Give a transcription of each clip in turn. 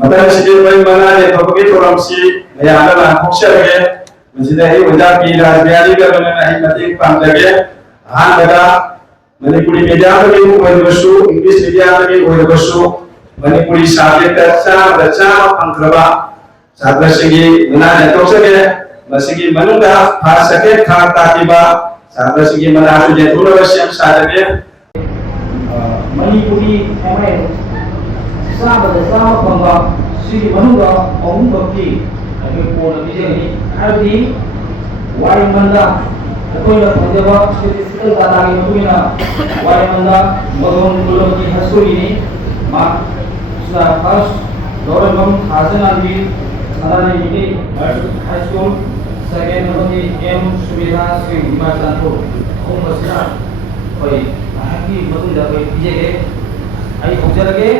मतलब सिटी में मना ने तो भी थोड़ा सी या ना फुक्शर के मजिदा ही वजह की राजबियारी का बना नहीं मतीक पाम लगे हान बता मणिपुरी मीडिया में भी कोई बसु इंग्लिश मीडिया में भी कोई बसु मणिपुरी सब्जेक्ट अच्छा पंखरबा सात्र सिंगी मना ने तो सके मसिगी मनुगा फार सके खा ताकिबा सात्र सिंगी मना जो थोड़ा बस सारे मणिपुरी एमए साबद सामा पंगा सिगी मनुगा अहम बक्की अगे कोन बिजेनी हरदी वाई मंदा अकोला पंजाबा स्टेटिस्टिकल डाटा की मनुना वाई मंदा मगोन कुलोकी हस्कुली मा सुना फर्स्ट लोरबम हाजन अली अदानी मिनी high school second number M Suvidha Singh Himachalpur होम बसना कोई की मनुजा कोई बिजेगे आई होजरगे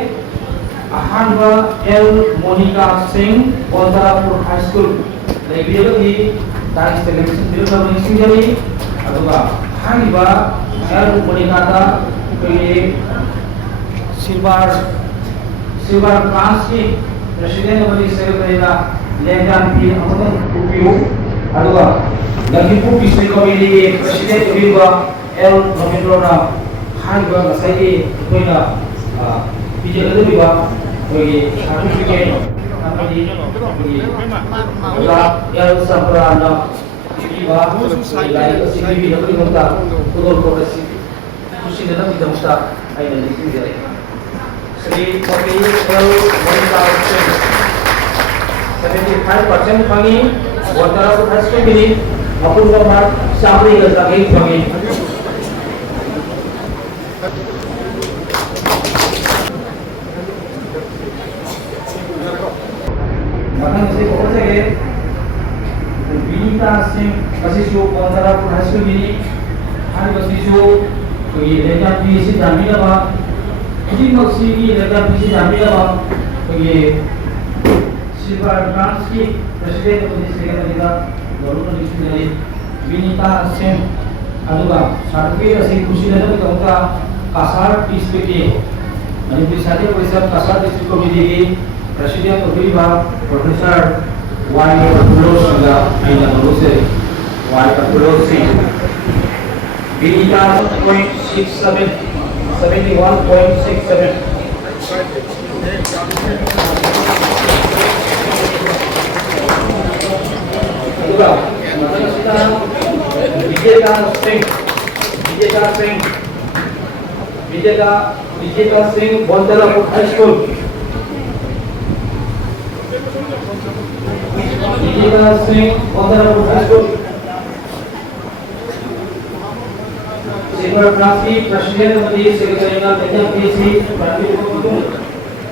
अहानवा L Monika Singh Bondarapur high school लेबियोगी डांस टेलीविजन दिलका बनिसिंग जरी अदुगा हानिबा एल मोनिका दा कोई सिल्वर क्लास की प्रेसिडेंट बनी सेक्रेटरी दा लेंगान पी अमन उपियो अदुगा लखीपुर डिस्ट्रिक्ट कमिटी के प्रेसिडेंट उपिवा एल रविंद्रना हानिबा नसाई कोइना बिजेगदुबा कोई सर्टिफिकेट नमदी ओला एल सप्राना इबा लाइक सिबी नबरी होता कुदोल कोरसी खुशी नदम दमसा आइना लिखिं जरे श्री कपी एल मोनिका सिंह 75% फंगी वतारा हाई मिनी अपुन मार्क सामने गजागे फंगी Bahkan saya kok saya Binita Singh Kasisu Bontarapuर high school ini hari Kasisu bagi lekan visi jambi apa ini maksudnya lekan visi jambi apa bagi Silver Grants की presiden posisi kita baru nanti dari Binita Singh aduga sarpi asing kursi ada kita uta kasar district ini nanti bisa saja presiden kasar district komite Presiden Ubiba Profesor Y. Patulos juga Aina Nuruse Y. Patulos Binita 71.67 Kedua, maka kita Vijayka Singh Bontarapuर High School Vijayka Singh Bontarapuर High School Silver Class की president बनी secretary का लेकर PC party को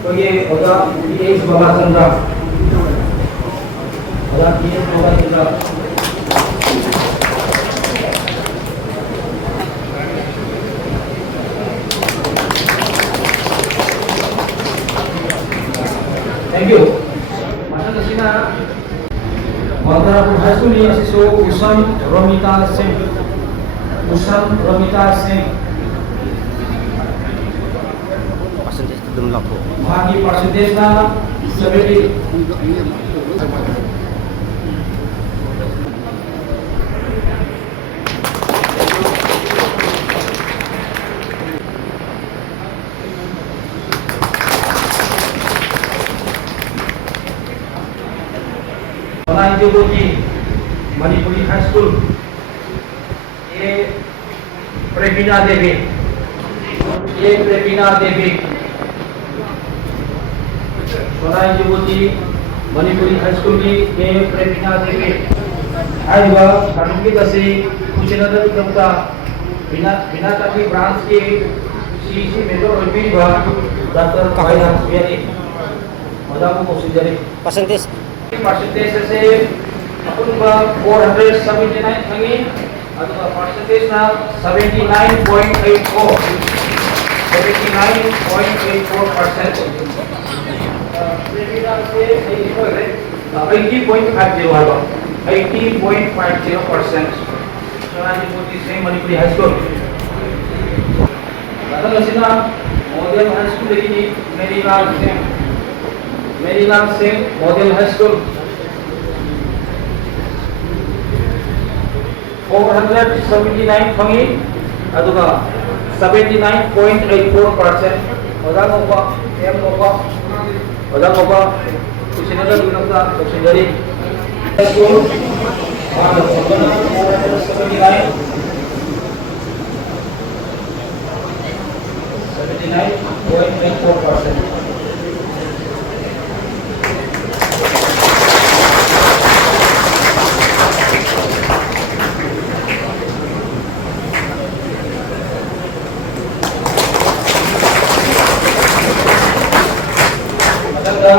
तो ये होगा PS बाबा चंद्रा होगा PS Baba Chandra thank you मासा कसिना बोंदारापुर हाई स्कूल नि शिशु कुसुम Ramita Singh percentage belum laku. Bagi percentage na 70 Manipuri High School ये प्रेमिना देवी सोनाई जुबुती मणिपुरी हाई स्कूल की ये प्रेमिना देवी आइवा सर्टिफिकेट असे कुचिनदर कमता बिना ताकि ब्रांच के सीसी मेजर ओपीवा डॉक्टर कायदा सुयानी मदामु कोसिजरी Percentage percentage से अपन 479 थंगी अथवा परसेंटेज ना 79.84 प्रेमिना से 80.50 होगा 80.50% सोनाली मोदी से मणिपुरी हाई स्कूल दादा लसिना महोदय हाई स्कूल देखिए Medina Singh Model High School 479 fangi aduga 79.84%. Oda ngopa M ngopa oda ngopa kusinaga dunagda kusindari high school 79.84%. T.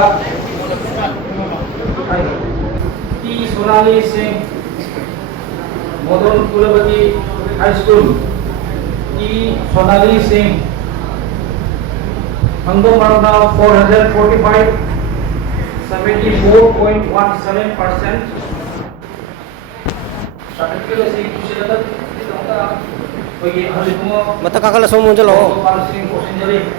Sonali Singh Modern Kulabati High School T. Sonali Singh Hangdo Marana 445 74.17%. Certificate si kusilatat kita bagi ahli semua Mata kakala semua muncul loh. Singh Kosinjali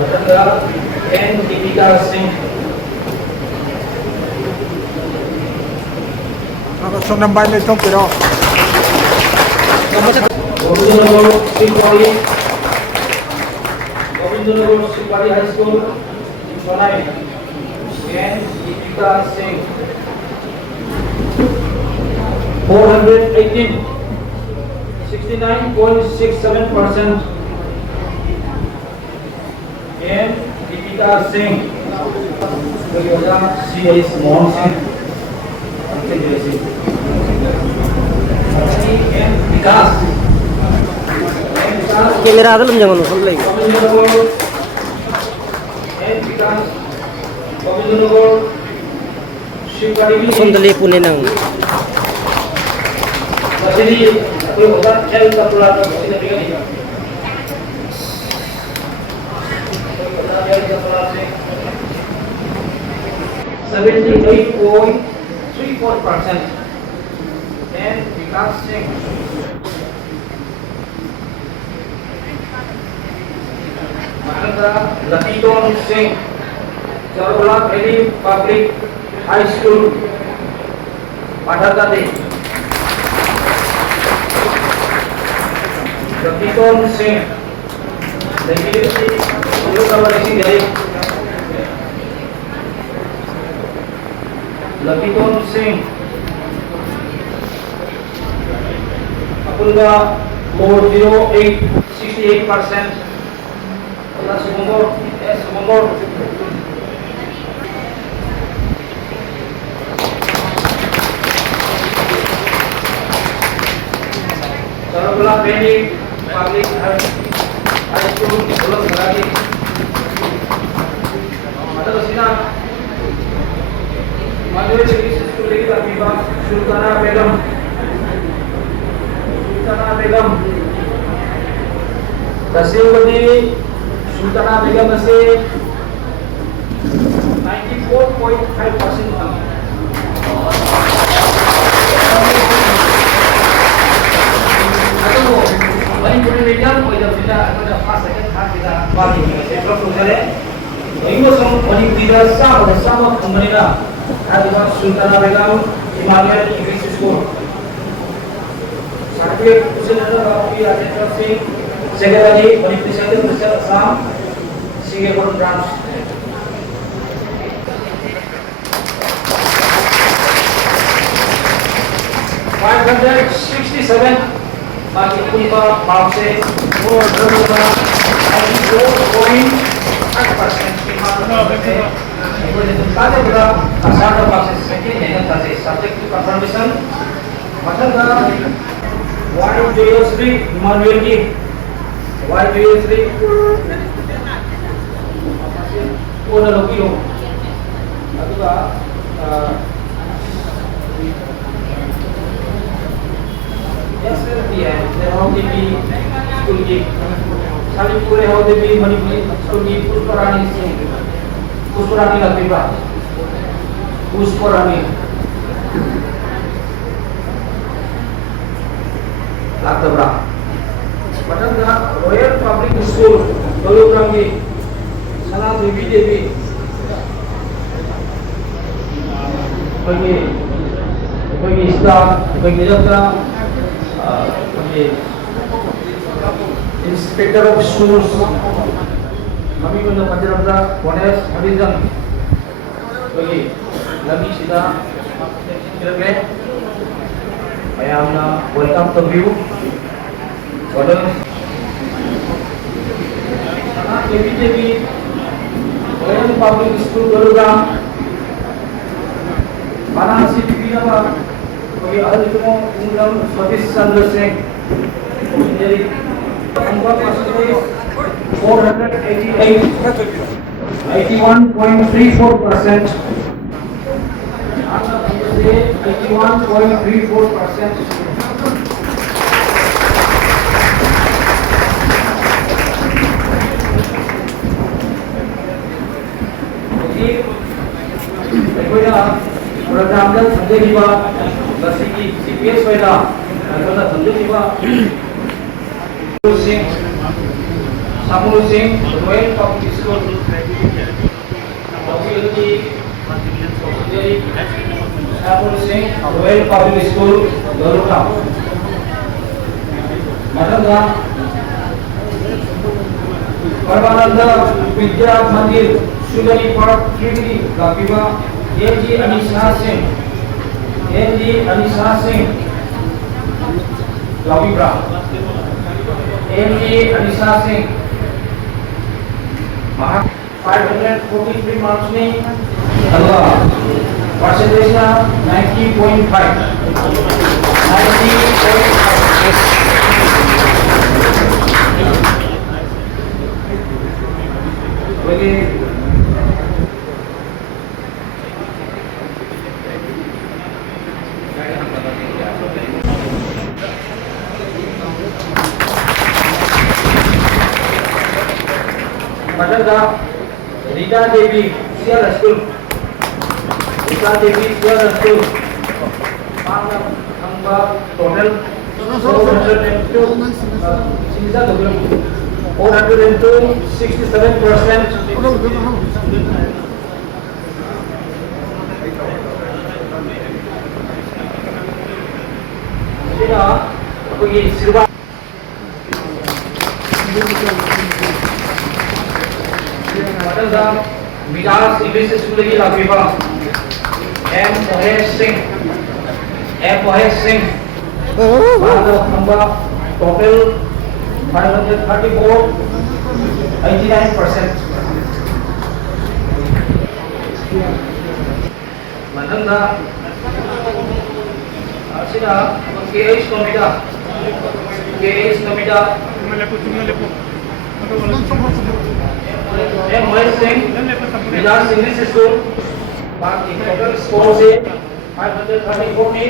Wadanda N. Deepika Singh Ako song nambay may tong pero Gobindanagar Singpari High School Sonai N. Deepika Singh 418 69.67%. And Deepika Singh bagi orang C.S. Mohan Singh and Vikas Kamera dalam jangan lupa lagi. and Vikas Gobindanagar Shivpari Sundali punin ang Jadi aku udah cari kepulan sini begini. Cari kepulan sini. 78.34%. And Vikas Singh. Mahindra Latikon Singh. Charula Valley Public High School. Padagati. Latikon Singh. Definitely, you cover isi dari Latikon Singh. Apunga 408.68%. Oda sumongor, sumongor. Charula Valley Public High School di Pulau Seragi. Ada kesina. Madura Degree School lagi tapi bang Sultana Begum. Dasewadi Sultana Begum masih 94.5%. Paling berbeda, kita pada fase kita balik. Sebab tujuannya, ini semua paling tidak sama pemerintah. Ada Sultana Begum Himalayan Degree School. Certificate usia kalau dia ada sih, sekali paling bisa itu bisa sama Singapore branch. $567 bagi kumpa pausa or drama 94.5%. Pada pada asal pausa sedikit dengan tadi subject to confirmation. Macam YJS3 Manuel G. YJS3 Kona Lokio. Aduga yes sir dia how they be school ki sali pure how they be manipuri school ki Pusparani lagbi ba Pusparani lagda Padahal Royal Public School Doloprangi सना देवी देवी कोई inspector of schools mummy को पंजरदा गणेश हरिजन कोई लमी सीधा किरके मैमना welcome to you Ganesh Sana Devi Devi Goyan public school Garuda Varanasi division कोई अहलुमो उंगलम Satish Chandra Singh engineering number percentage 81.34%. Answer 81.34%. प्रोग्रामल संदेहिबा लसीकी सीपीएस वेला अथवा संदेहिबा Singh Samul Singh royal public school Samul Singh royal public school Garuda Madhura Paramanand Vidya Mandir सुगनी पार्क त्रिवेणी लापीबा एजी अनिशा सिंह लापीबा एजी Anisha Singh 543 marks ni Allah percentage na 90.5 bagi Madanga Rita Devi Sierra School Rita Devi Sierra School Angka total 402 67%. Sila pergi Sirba Madanga Midas English School lagi Lapiba M. Mohesh Singh Angka total 534 89%. Madanga sila KH Nomida M. Mohesh Singh Midas English School bagi total score se 534 ni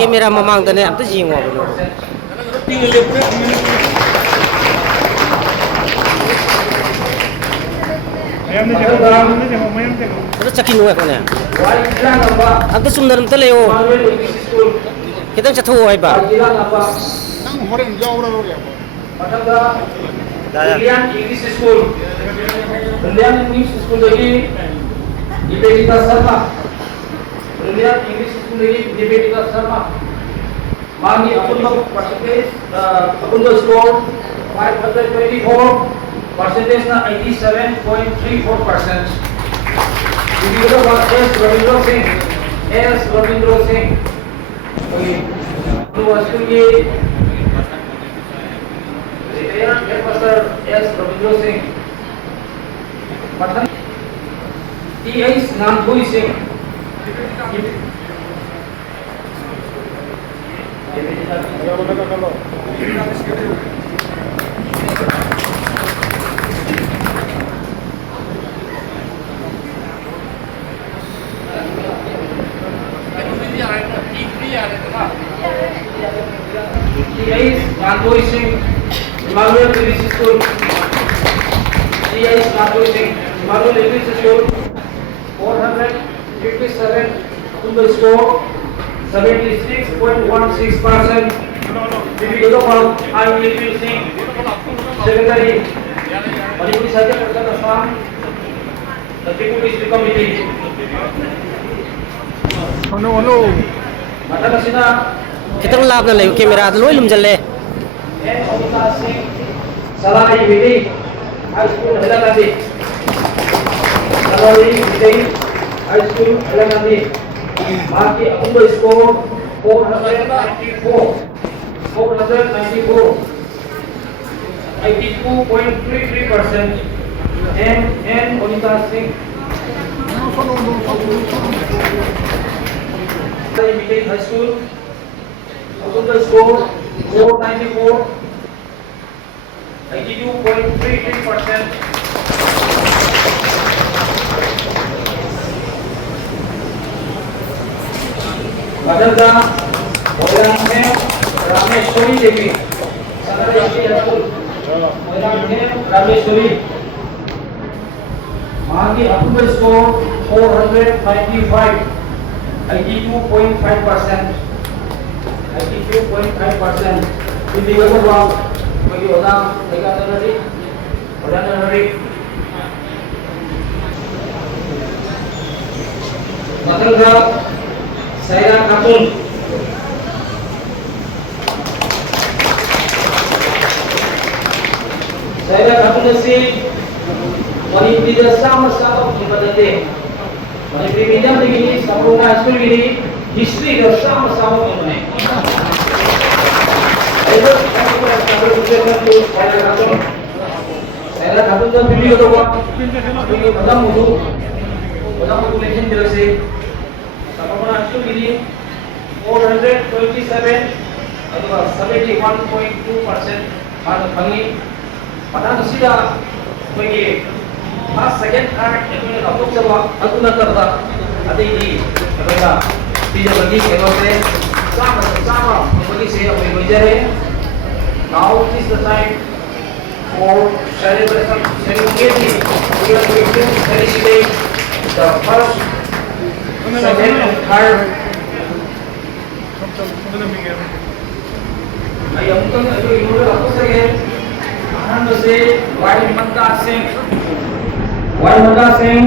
Kamera mamang tadi apa sih yang mau? Terus cekin gue kan ya? Aku sumber nanti leo. Kita catu ay ba? Brilliant English School. Brilliant English School lagi Nivedita Sharma. Brilliant English School lagi Nivedita Sharma. Mami Apundo percentage, Apundo score 524, percentage na 87.34%. Division was S. Ravindra Singh. Okay. Who was to be retired Professor S. Ravindra Singh. Pathan T.H. Nandhui Singh. Nandhui Singh, Emmanuel English School. T.H. Nandhui Singh, Emmanuel English School. 457 on the score, 76.16%. Division of I English Singh, Secretary Manipuri Sahitya Pariषद Assam, the Tripur District Committee. Ano, ano? Matang asina Kitang lab na layo camera loy lumjalle. N. Omita Singh, Salai Vidhi, High School, Hailakandi. Salai Vidhi, High School, Hailakandi. Mark the approval score 494. 82.33%. N. Omita Singh. Salai High School, approval score 494. 82.33%. Madalda Moirang M. Rameshwari Devi, Salai High School. Moirang M. Rameshwari. Magi approval score 495. 82.5%. 82.5%. Hindi ko ba bagi orang negara tadi, orang negara. Madalda Saira Khatun. Saira Khatun si Manipuri sama-sama pembedate. Manipuri medium begini, Sampurna School begini, history sama-sama pembedate. Itu kalau ujian tu Saira Khatun. Saira Khatun tu video tu apa? Video padam mudu legend jelas sih. Sampurna School begini 427 atau 71.2% mana bangi. Padahal sudah bagi first, second, third itu yang dapat coba aku nak terta ada ini kerana tidak bagi kalau saya sama bagi saya apa yang berjaya. Now is the time for celebration ceremony. We are going to celebrate the first, second, and third. Ayam tu itu ibu aku saya. Ahan से वाईमंदा सिंह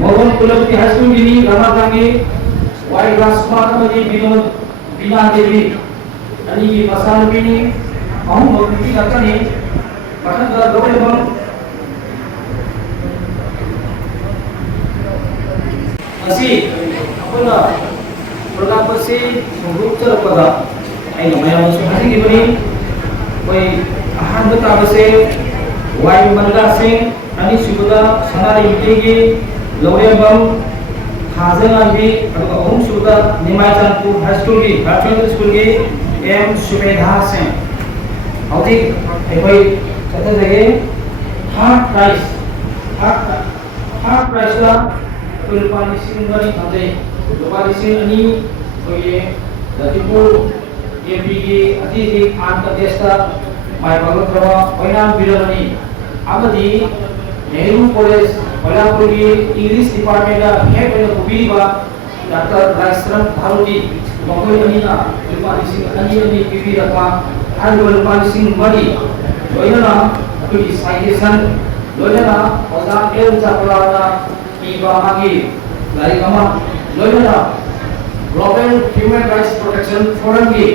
मोहन कुलपति high school गिनी रामागांगी Y राष्ट्रपति विनोद बीना देवी अनि की मसाल बिनी अहम मुक्ति कथनी पठन कर दोले बम असी अपना प्रोग्राम पर से ग्रुप तरपदा आई नया मसुहाती की बनी कोई आहार बतावे से वाईमंदा सिंह अनि सुबुदा सनारी मिटेगी लौरेबम हाजनाबी और ओम सुबुदा निमाचनपुर हाई स्कूल की राजचंद्र स्कूल की एम सुमेधा सिंह औदी कोई कहते जगह हार्ट प्राइस ला रुपानी सिंह बनी थाजे रुपानी सिंह अनि कोई लतिपुर एपीगी अतिथि आंध्र प्रदेश माय बागोत्रा ओइनाम बिरनी आमदी नेहरू कॉलेज कोल्हापुर की इंग्लिश डिपार्टमेंट हेड में कुबीबा डॉक्टर राजश्रम भारती मकोइना रुपानी सिंह अनि पीवी रखा और रुपानी सिंह मरी लोइना कुछ साइटेशन लोइना ओजा एल चपलाना कीबा आगे लाइकमा लोइना global human rights protection forum की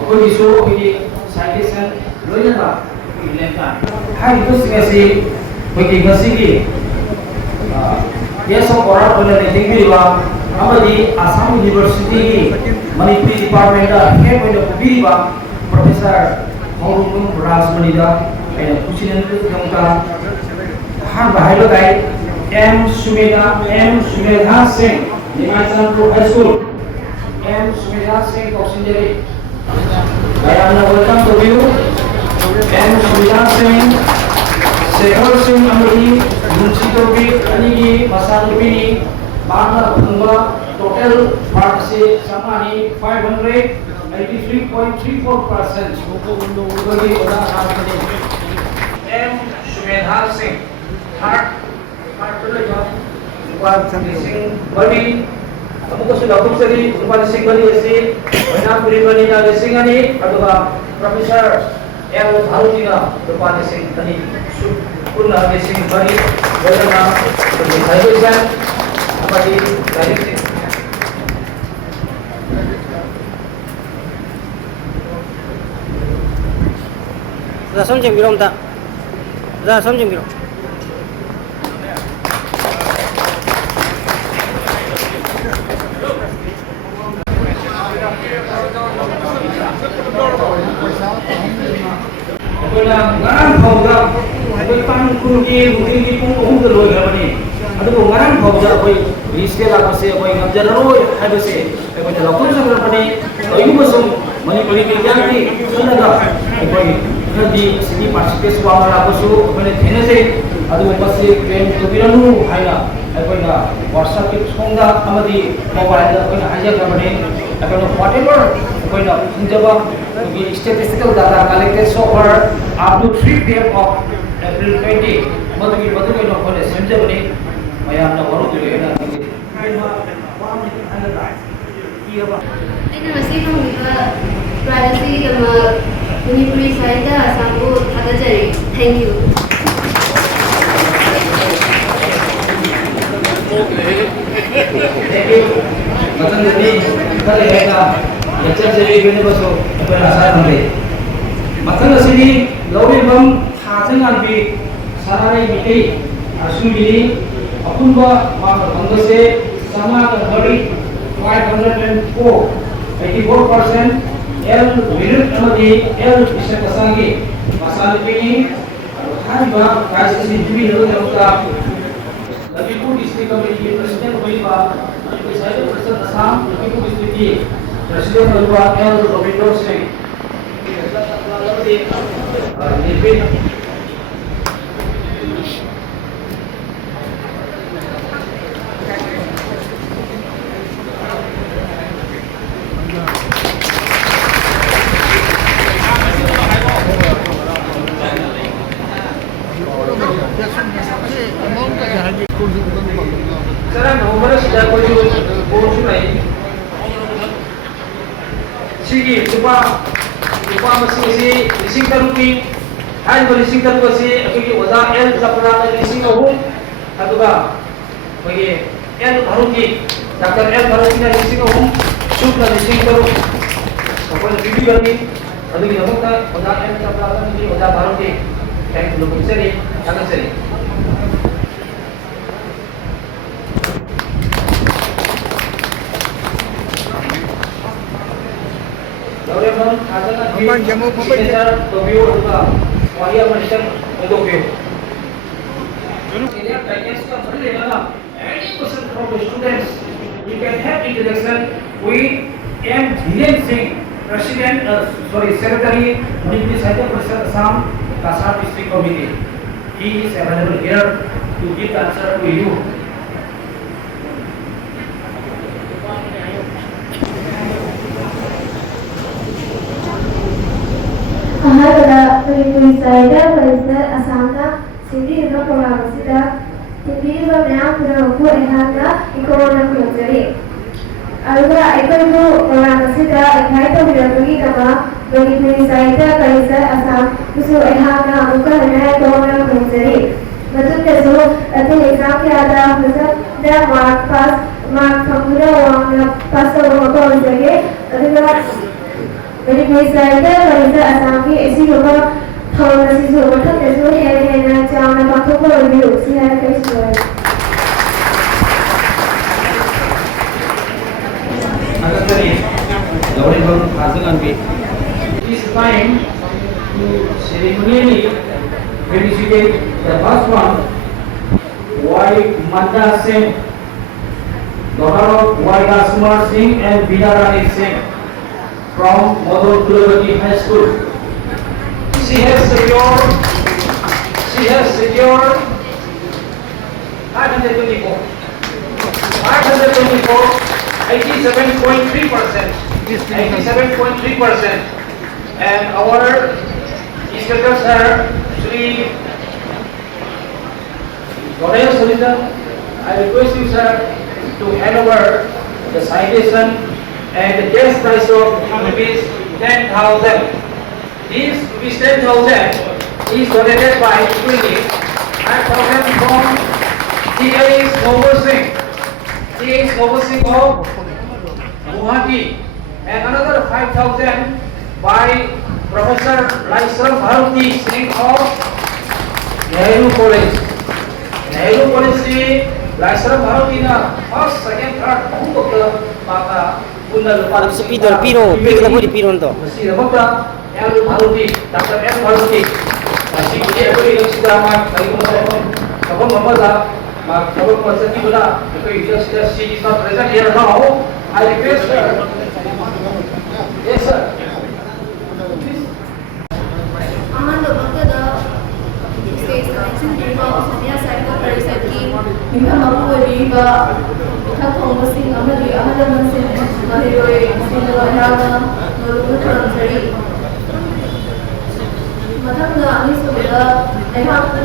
कोई इशू कोई साइटेशन लोइना लेका हाई तो सिंगासी कोई गसी की ये सब और बोले नहीं दिखा हमारी Assam university Manipuri department head में कुबीबा प्रोफेसर हौरुमुन राजमणिदा एंड कुचिन का हां बाहर लगाई M Sumedha Singh Nimachanpur high school M Sumedha Singh कौशंजरी Bayana welcome to you M Sumedha Singh Shekhar Singh अमरी मुंशीतोबी अनिगी मसालुबी बांग्ला भंगा टोटल मार्क से समानी 583.34% उनकी उदाहरण एम सुमेधा सिंह थर्ड सिंह बड़ी हमको सुधा कुसरी रुपाली सिंह बड़ी ऐसी वैना पुरी बनी ना सिंह अनि अथवा professor L Bharutiga Rupani Singh Tani Purna Singh Bari Vedana Hydrogen Amadi Directing Ra som jeng birom ta. Ra som jeng birom. Akoina ngarang phawda akoi pan kungi mutingi pung ohum da loi garani adugo ngarang phawda akoi register la se akoi ngamjaroi habese akoi lakon sangra pani ayu basum manipuri ke jangti sunaga akoi di sini participate wa la basu akoi thene se adugo pasi train to biranu haina akoi na whatsapp ki songa amadi mobile da akoi haja garani akoi whatever akoi na hinjaba statistical data collected so far up to 3 p.m. of April 20. Madhugi madhugi no kone semjabani mayam na waru dile na dile. Aina masih mengiba privacy kama Manipuri Saida Assam ada jari. Thank you. Thank you. Macam jadi kalau mereka lecture jadi begini bosku, apa yang saya nanti. Macam sini lauri bam thajeng albi sarare miti asumini apunba mak bangse sama body 504 84% L minute amadi L bisa kasangi masalah ini hari ba kaisa sini demi lalu kita lagi pun istri kami ini presiden kami ba saya presiden Assam lagi pun istri presiden kedua L Robindo Singh sekarang nomornya sudah boleh mulai. Sigi lupa masih lising taruki, hari lising taruki sih, apalagi wajah L zapra lising ahum, atau apa? Bagi L taruki, Dr. L taruki na lising ahum, shoot na lising taruki, apa yang video lagi, atau kita mungkin wajah L zapra lagi wajah taruki, kayak belum seri, jangan seri. Memang jamu pembeli. Tokyo juga, wahia macam Tokyo. Ini package का बदले वाला 80% from the students you can have interaction with M. Dhiren Singh, President, Secretary, Manipuri Sahiba Parishad Assam, Kasar District Committee. He is available here to give answer to you. Ahada Manipuri Saida Parishad Assamna Sindhi program asida tibiba meyam puraku ehana ikona kuyajari aluga aikonu program asida ekhaita birabagi kama Manipuri Saida Parishad Assam usu ehana amuka hanaya ikona kuyajari matutya so ati exam ke ada masa da mark famula wang pass over ko jage aduga Manipuri Saida Parishad Assam ki ऐसी होगा थोड़ा सी जो बता तेज़ो है ना चावल बातों को भी उसी है कैसे है agar tadi Lauren baru hasilkan bi. It is time to ceremonially felicitate the first one, Y. Manda Singh, daughter of Y. Asmar Singh and Bina Rani Singh from Madhur Kulawati High School. She has secured 524, 87.3%, and our instructors are Shri Ganesh Solidan. I request you, sir, to hand over the citation and the cash prize of rupees 10,000. This rupees 10,000 is donated by equity 5,000 from T.A. Noble Singh of Guwahati, and another 5,000 by Professor Laisram Bharati Singh of Nehru College. Nehru College से Laisram Bharati ना first, second, third untuk maka bunda lepas Si Pidor, Piro na po di Piro to. masih dapat L Bharati, Dr. M Bharati. Masih dia beri siramat bagi masyarakat. Kalau mama kalau person की बोला because she is not present here now, I request her. Yes sir. Aman Dokter State Institute of Samia Cyber परिषद की विभिन्न मौजूद थकों सिंह अमरी अहमद सिंह महिरोए सिंह वहाना नोरुल करंजरी मधुर अनिसुबेदा एहाकु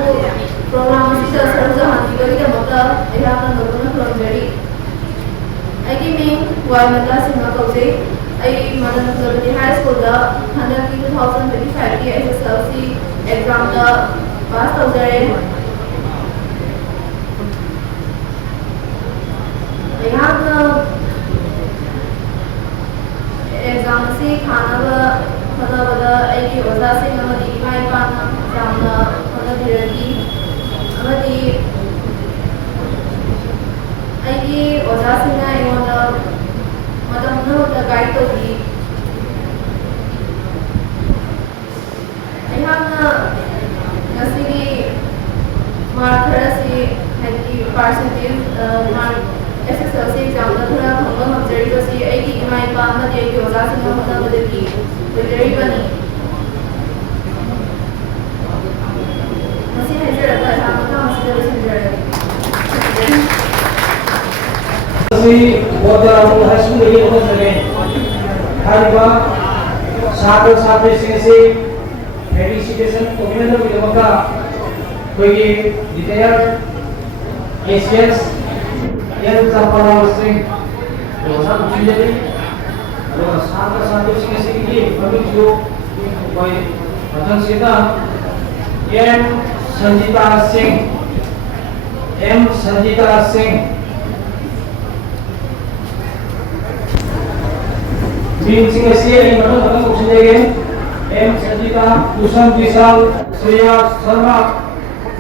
programme sister Sarja हानिगरी के मौका एहाका नोरुल करंजरी अगी में वायमला सिंह कौजे आई मदन गवर्नमेंट हाई स्कूल दा 2025 की एसएसएलसी एग्जाम दा पास हो जाए यहाँ एग्जाम से खाना बदा बदा एक ओजा से नमदी इमाई पाना जामना खाना धिरगी नमदी एक ओजा से ना इमोना मतलब नमदा गाइड तो भी यहाँ नसीबी मार्करसी है कि percentage mark SSLC exam da thora khangba hamjari basi aigi imai pa ma de ki oza sin ma hona bade ki very bani masi hai jara ka ha ma masi da sin jara si boda ru hasu ni ho sare hariba सागर साथी सिंह से felicitation comment भी मका कोई detail Asians yang terpala sering dosa menjadi kalau sangat sangat sikit menuju baik macam kita M Sanjita Singh Bin Singh Asia ini mana usia lagi M Sanjita Kusan Vishal Surya Sharma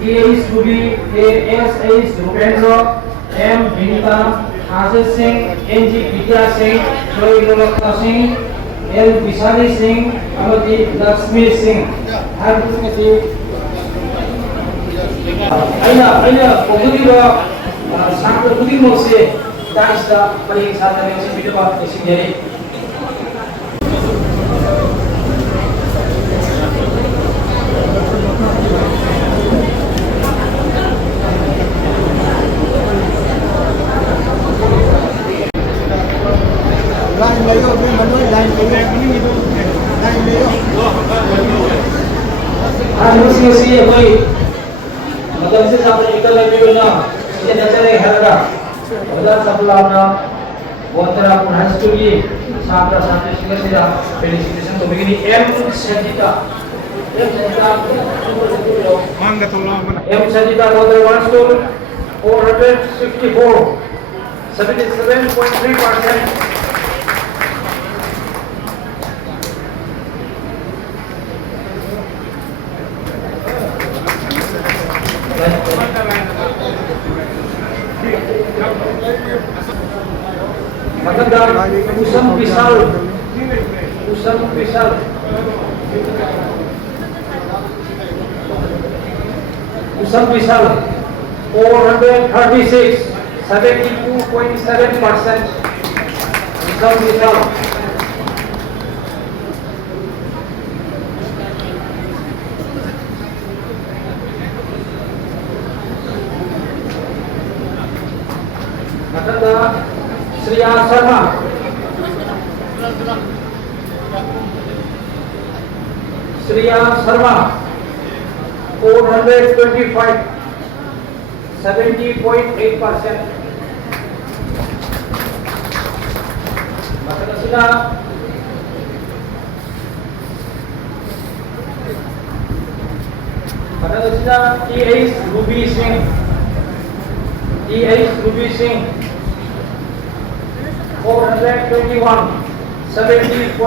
A.S. Ruby A.S. Rupendra M. Vinita, Ajay Singh, N.G. Vidya Singh, Joy Lolakta Singh, L. Vishali Singh, Amati Lakshmi Singh. Hai bukan sih? Aina, pokoknya juga sangat penting masih dan sudah paling saat ini masih video di sini. Line layo, manual line layo. आज मुझसे ये कोई मतलब से साथ निकल रहे भी ना ये नजर है हल्का मतलब सब लाना बहुत तरह को हाई स्कूल की छात्र छात्री से सीधा फेलिसिटेशन तो begini M Sanjita Mangga tolong mana? M Sanjita Model 1 School 464 77.3%. Maganda Usam Pisal 436 72.7%. Usam Pisal Maganda Sriya Sharma 425 70.8%. Maganda sila Pada sida TH Ruby Singh. TH Ruby Singh. 421. 70.2%.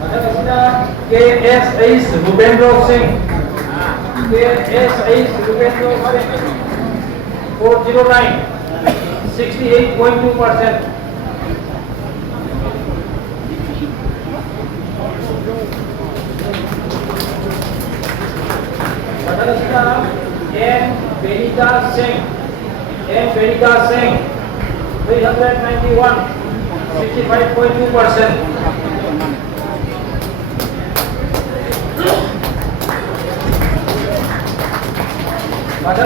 Pada sida KSH Rubendro Singh. KSH Rubendro Singh. 409. 68.2%. Pada sida M Benita Singh. M Benita Singh. 391. 65.2%. Pada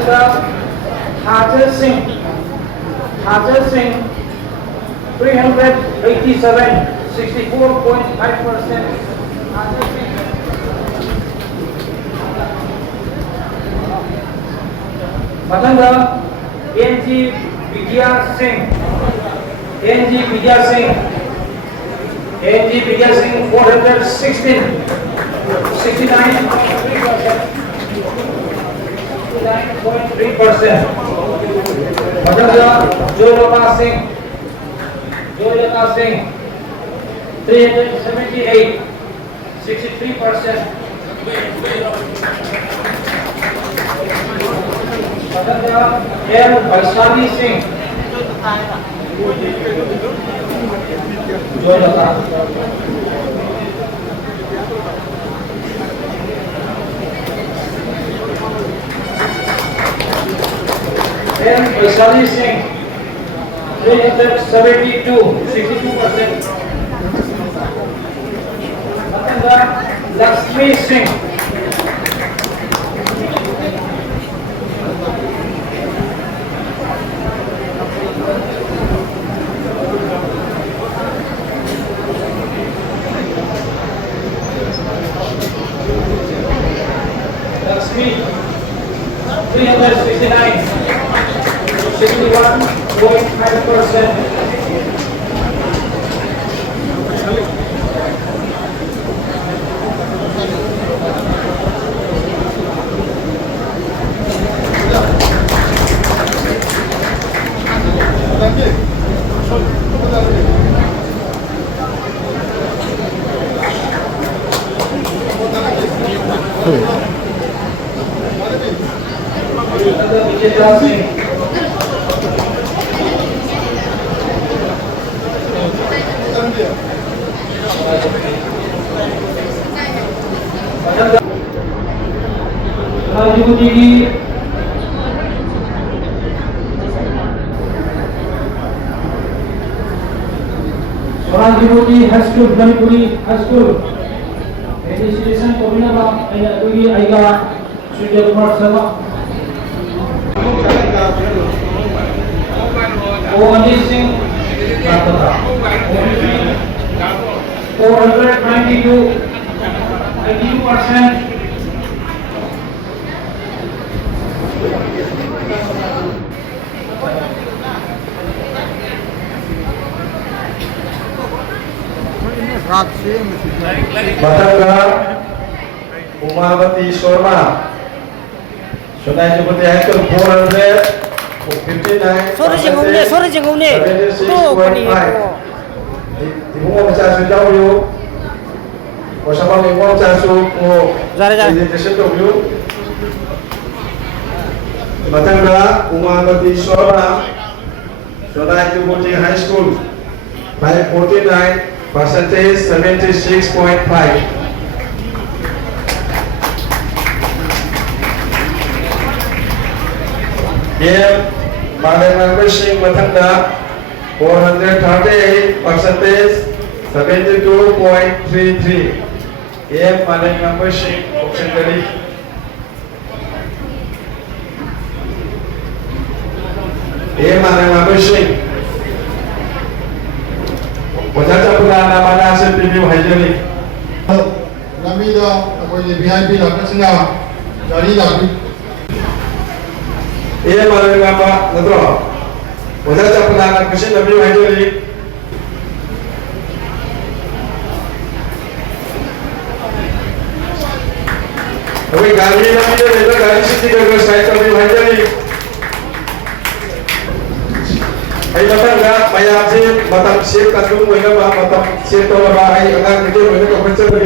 Hajar Singh. Hajar Singh. 387. 64.5%. Hajar Singh. Pada NG Vidya Singh. NG Vidya Singh. NG Vidya Singh 416. 69.3%. Pada Jolata Singh. Jolata Singh 378. 63%. Pada M Vaishali Singh. Jolata. M Vaishali Singh 372. 62%. Pada Lakshmi Singh. Lakshmi 369. 61.5%. Pada Vijay Singh. Raju Digi. Raju High School, Manipuri High School. Registration Kovinaba, Aiga, Surya Kumar Sharma. Anil Singh, 492, 82%. Batangga Umawati Sharma. Sunai Jepati High School 459. Sore jeng umne. Tuh pani itu. Ibu mau bicara sudah dulu. Bersama ibu mau bicara sudah. Jare. Presentation dulu. Batangga Umawati Sharma. Sunai Jepati High School 549. Percentage 76.5. Game Malay membership Matanda 438 percentage 72.33. Game Malay membership option dari Game Malay membership Wajah pula nama nasib review hajari. Kami dah apa ini VIP dah kesana jadi dah. Ia mana nama netro? Oza Chapulana Kushin Nabi Hajuri. Kami Gandhi Nabi Hajuri, Gandhi City Gagal Site Nabi Hajuri. Ay matangga, mayabsi, matang sir, tatlong wala ba, matang sir to ba ay anak kecil wala kapatid ba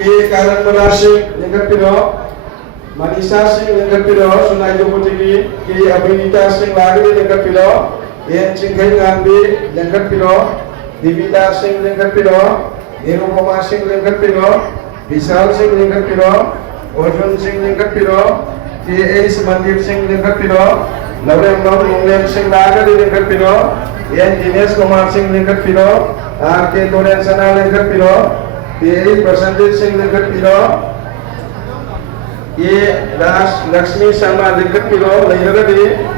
ki karan manasik yang piro, Manisa sing yang piro, Sunai Joputigi ki Abinita sing lagi yang piro, yang Cingkai Ngambi yang piro, Divita sing yang piro, Nirupama sing yang piro, Bisal sing yang piro, Orjun sing yang piro, ki Ace Mandip sing yang piro. Laurem Nom Nunglem Singh Nagar Lingkar Piro, Yen Dinesh Kumar Singh Lingkar Piro, R.K. Toren Sana Lingkar Piro, P.A. Percentage Singh Lingkar Piro, Ye Ras Lakshmi Sharma Lingkar Piro, Lairagadi,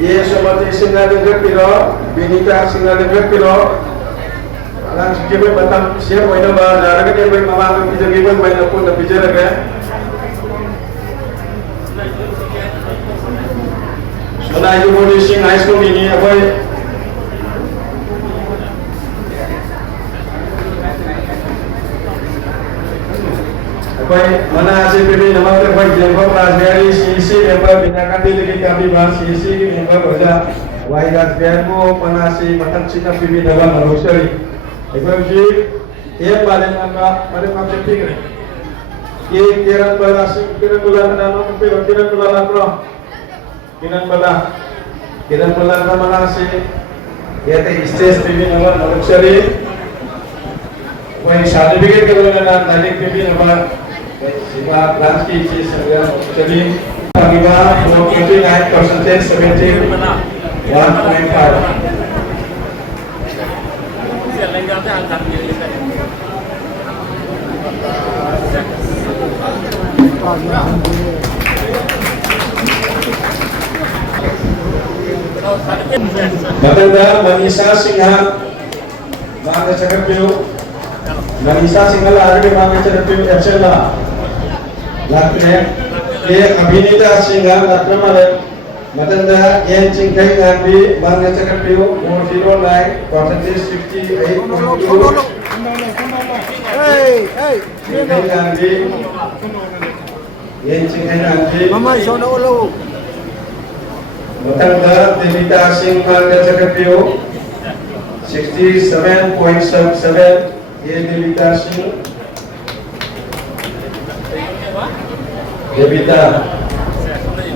Ye Somati Singh Lingkar Piro, Vinita Singh Lingkar Piro, Alang Sikibay Batam Siya Moina Ba, Naragadi Bay Mama Pijagiban Bay Napun na Pijaraga, Sunai Joputigi Singh High School ini apa? Apa mana hasil pilih nama terbaik member Raspberry CC member binakan diri kami bahas CC member raja Wai Raspberry ko mana si matan Cina pilih dalam Raspberry. Ekor ji, ia paling apa? Paling apa pikir? Ia kiran balas, kiran bulan dan apa? Kiran bulan apa? Kiran bala mana sih? Ya teh stage pimpin nama Raspberry. Wai certificate kalau nak naik pimpin nama Siapa plans ki isi sebenarnya Raspberry. Kami bah 29% 71.5. Matanda Manisa Singha Manga Chakarpiu Manisa Singha lagi Manga Chakarpiu Echela Lakne Ye Abhinita Singha Lakne Male Matanda Yen Cingkai Ngambi Manga Chakarpiu 409 percentage 58.2 Hey Cingkai Ngambi Yen Cingkai Ngambi Mama sono ulo Matanda Devita Singh Manga Chakarpiu 67.77 Ye Devita Singh Devita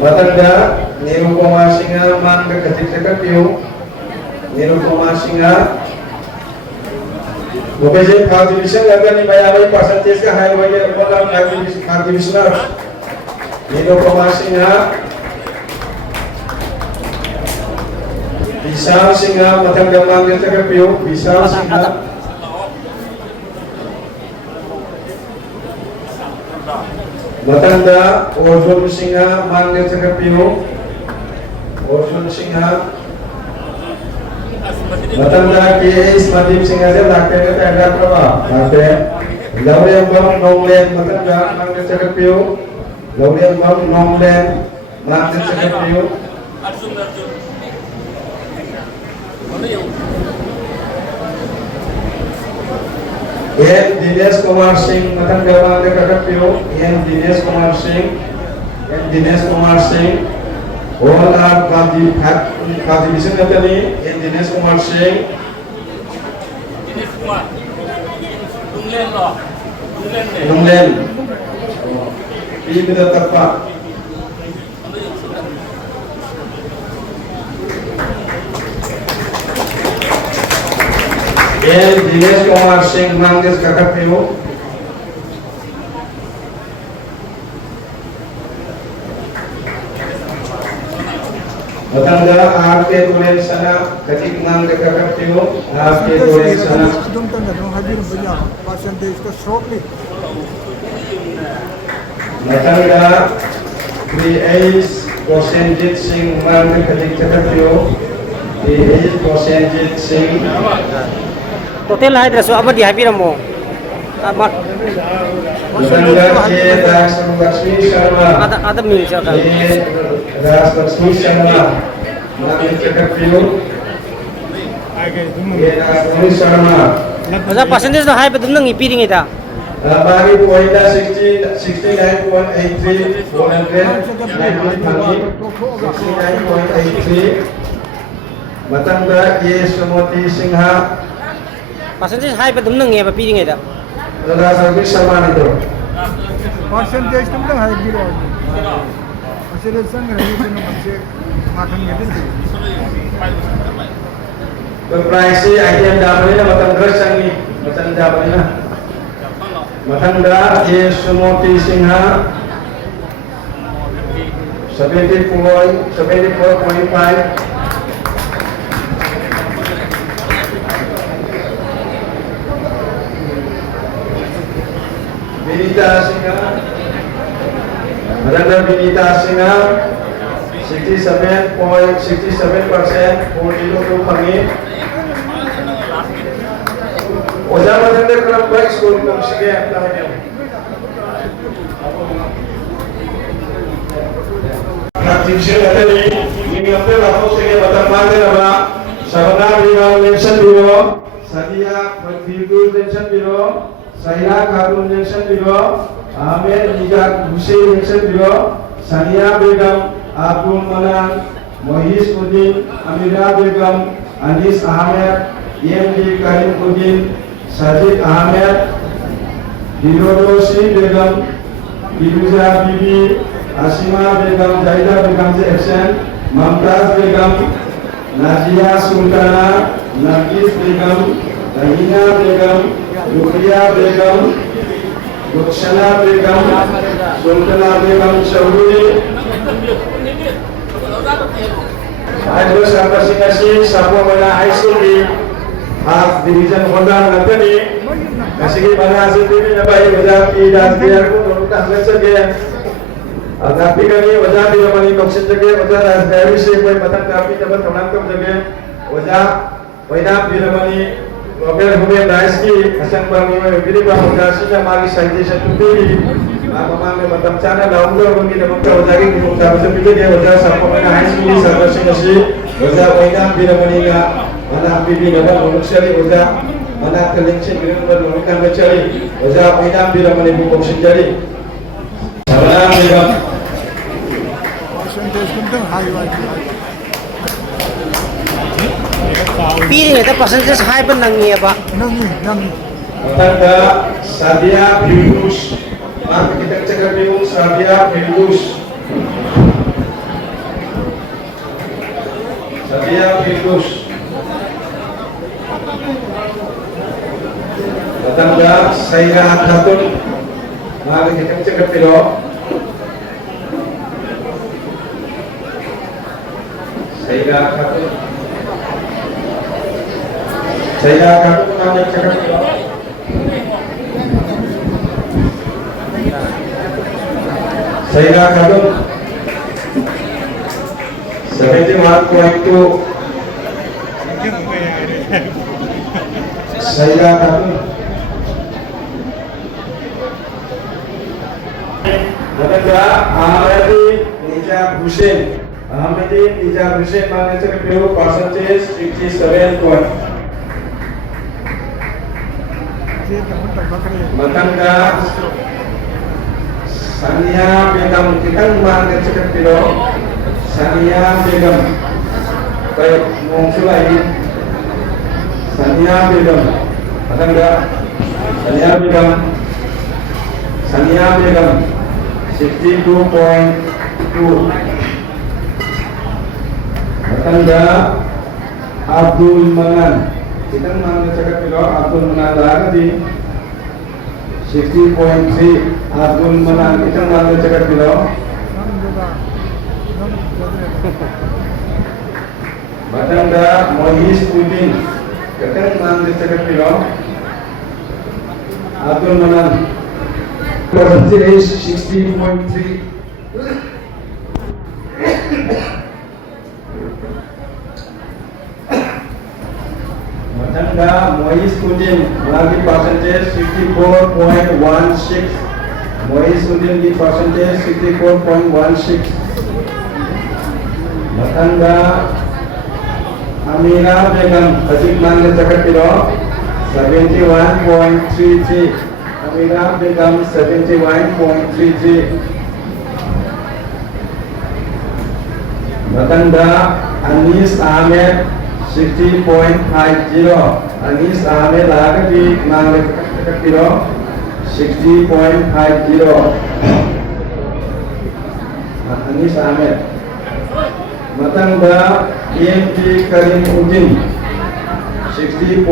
Matanda Nirupama Singha Manga Chakarpiu Nirupama Singha Bapaknya Pak Division akan dibayar percentage ka high wage program Pak Division Nirupama Singha Bisal Singha Matanda Manga Chakarpiu Bisal Singha Matanda Orjun Singha Manga Chakarpiu Orjun Singha Matanda K.S. Madhip Singha se lakte ke tanda prabha lakte Laurem Bam Nonglen Matanda Manga Chakarpiu Laurem Bam Nonglen Manga Chakarpiu Yen Dinesh Kumar Singh Matanda Manga Chakarpiu Yen Dinesh Kumar Singh all are Division Natali Yen Dinesh Kumar Singh Nunglen Ini tepat Yen Dinesh Kumar Singh Manga Chakarpiu Matanda R.K. Toren Sana Katik Manga Chakarpiu R.K. Toren Sana Matanda P.H. Prosenjit Singh Manga Katik Chakarpiu P.H. Prosenjit Singh Total lah itu apa di happy ramu. Amat Matanda K. Lakshmi Sharma ada mil siapa? Ras Lakshmi Sharma Namin Secretary, Rohit Sharma. Oza percentage na high pa dum nang ipiring ita. Bagi poinda 69.83 volunteer, 69.83. Matanda Ye Sumoti Singha, Percentage high pa dum nang ya pa piring ita. Dada Service Sharma itu. Percentage तुमने high गिरो असले संग रही दिन हमसे माथन के दिन Berpraisi item dapat na matang gersan ni, matang dapat na. Matanda Ye Sumoti Singha, 74.5. Binita Singha, Madanda Binita Singha, 67.67%, 402 kami. Oza Madanda Kelam Baik School kung sige lahat yun. Activation natin ini update ako sige matang na ba? Sarana Bina Mention Bureau, Sadia Fildur Mention Bureau, Saira Khatun Mention Bureau, Ahmed Nijat Hussein Mention Bureau, Sania Begum, Abdul Manan, Mohis Uddin, Amira Begum, Anis Ahmed, EMD Karim Uddin, Sajid Ahmed, Hirodoshi Begum, Iluza Bibi, Asima Begum, Zaida Begum से absent, Mamtaz Begum, Nazia Sultana, Nargis Begum, Rahina Begum, Ruqya Begum, Rukhsana Begum, Sultana Begum Chaudhuri. Ayo sampai sini sapu mana high school di half division Honda nanti kasih mana hasil ini nabai wajah tidak biar pun tak selesai. Tapi kami wajah tidak mani koksin jaga wajah dari sih kau batang tapi dapat orang kam jaga wajah wajah tidak mani Robert Hume Daisky asal kami begini bahawa wajah sih mari sahaja satu pilih. Mama में मतलब चाना download होंगे जब हम हो जाएंगे कि मुझे आपसे पीछे क्या वजह सबको मैंने हाई स्कूल सर्विस नसी वजह वहीना बिना मनीगा mana bibi nada manusiari wajah mana kelenceng biru berlumkan mencari wajah wहीना बिना money book senjari salam biram percentage तुमने हाई वाली Piring ita percentage high pa nang ya pa. नंगी Matanda Sadia Firdaus. Maka kita cakap bingung Sadia Firdaus. Sadia Firdaus. Matanda Saira Khatun. Maka kita cakap bingung Saira Khatun. Saira Khatun maka cakap bingung Saira Khatun 71.2 Saira Khatun Matanda Ahmedi Nijab Hussein Ahmedi Nijab Hussein mana cakap bingung percentage 57. Matanda Sania Begum kita mana cakap bingung Sania Begum baik mungkin lain Sania Begum Matanda Sania Begum 62.2 Matanda Abdul Manan kita mana cakap bingung Abdul Manan lagi 60.3 Abdul Manan kita mana cakap bingung Matanda Mohis Uddin kita mana cakap bingung Abdul Manan percentage 60.3 Matanda Mohis Uddin lagi percentage 64.16 Mohis Uddin di percentage 64.16 Matanda Amira Begum Hajik Mangga Cakapiro 71.33. Amira Begum 71.33. Matanda Anis Ahmed 60.50. Anis Ahmed lagi Mangga Cakapiro 60.50. Anis Ahmed. Matanda EMT Karim Udin 60.34.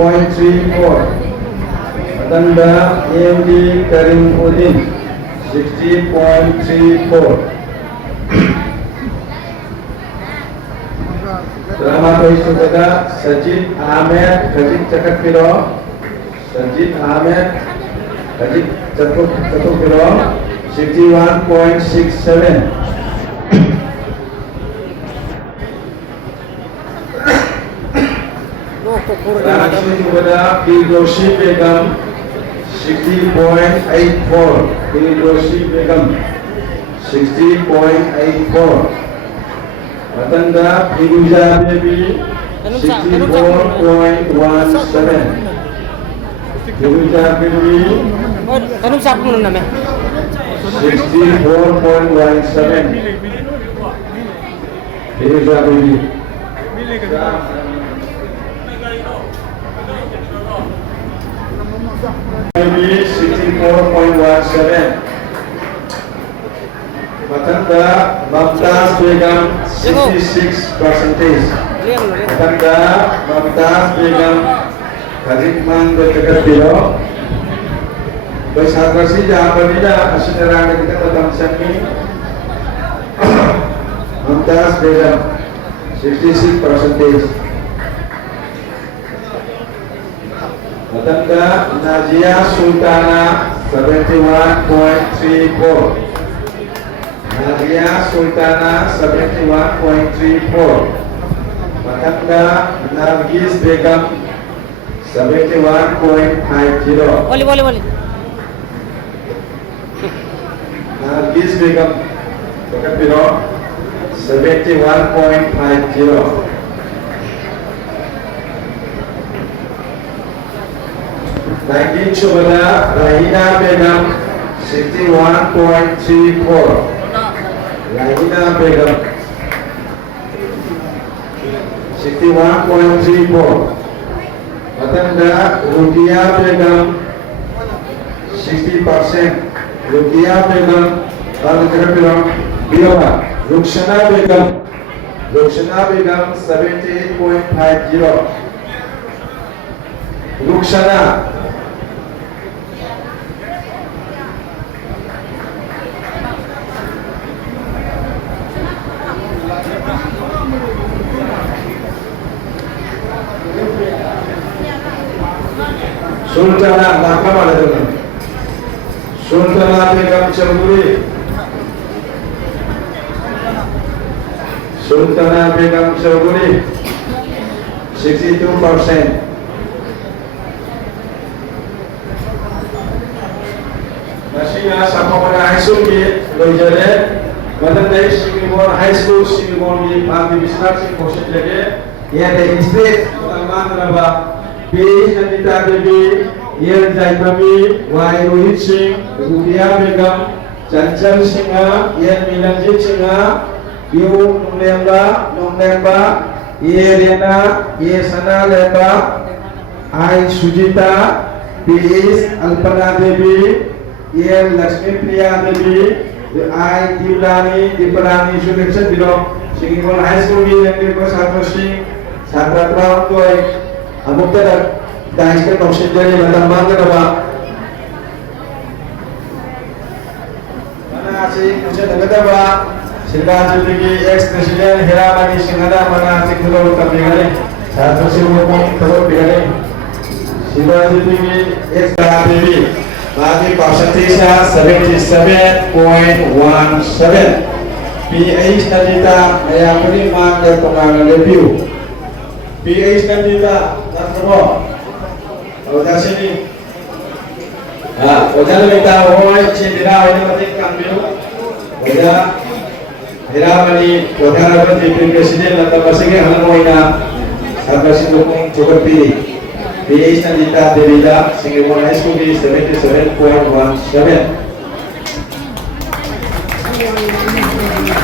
Matanda EMT Karim Udin 60.34. Drama Toys Sudada Sajid Ahmed Kajik Cakapiro Sajid Ahmed Kajik Cakapiro 61.67. Langsung kepada Pildosi Begum 60.84. Pildosi Begum 60.84. Matanda Piruja Devi 64.17. Piruja Devi Kanong sa mo namin? 64.17. Piruja Devi Maybe 64.17. Matanda Mamtaz Begum 66%. Matanda Mamtaz Begum Kajikman Berkepiro. Bersatrasi jawabannya asyarakat kita dalam sini. Mamtaz Begum 66%. Matanda Najia Sultana 71.34. Najia Sultana 71.34. Matanda Nargis Begum 71.50. Wali. Nargis Begum Berkepiro 71.50. Lagi coba Rahina Begum 61.34. Rahina Begum 61.34. Matanda Rukia Begum 60%. Rukia Begum lalu Berkepiro Biwa Ruksana Begum 78.50. Ruksana Sultana Dhaka mana tu? Sultana Begum Cemburi. Sultana Begum Cemburi 62%. Masihnya sama pada high school di Lojere. Matanda Singapore High School Singapore di Pagi Bisnar Singapore lagi. Ia ada istri pertama nama P. Nandita Devi, Yer Jaipami, Y. Rohit Singh, Rukia Begum, Chanchal Singha, Yer Milanjit Singha, Yu Nunglemba, Yer Rena, Yer Sana Lemba, I. Sujita, P. Alpana Devi, Yer Lakshmi Priya Devi, I. Diplani Selection Biro, Singapore High School di Negeri Satu Sing, Satu Tahun Tuai. Amuk tak dah iskan option jadi macam mana apa? Mana sih option ada apa? Sila jadi ex presiden Heramani Singhada mana sih kalau terpilih? Satu sih mau terpilih. Sila jadi ex Dewi. Bagi persentasenya 77.17. PH Nandita yang menerima dan pengangan review. PH Nandita dan semua. Oja sini. Oja minta orang cendera ini mesti ambil. Oja Heramani Oja dapat di presiden atau masih halang moina Agasitukung cukup pilih. PH Nandita Devida, Singapore High School is 77.17.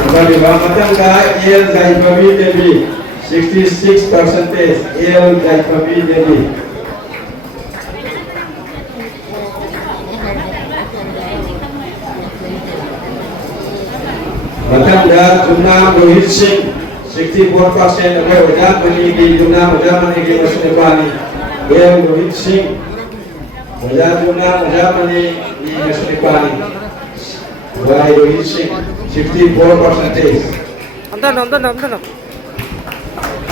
Kembali Matangga El Zaifabi Devi 66%. El Zaifabi Devi. Matangga Jumna Rohit Singh 64%. Agar Wajah Mani di Jumna Wajah Mani di Masudepani. El Rohit Singh Wajah Jumna Wajah Mani di Masudepani. Wajah Rohit Singh 64%. Amdan.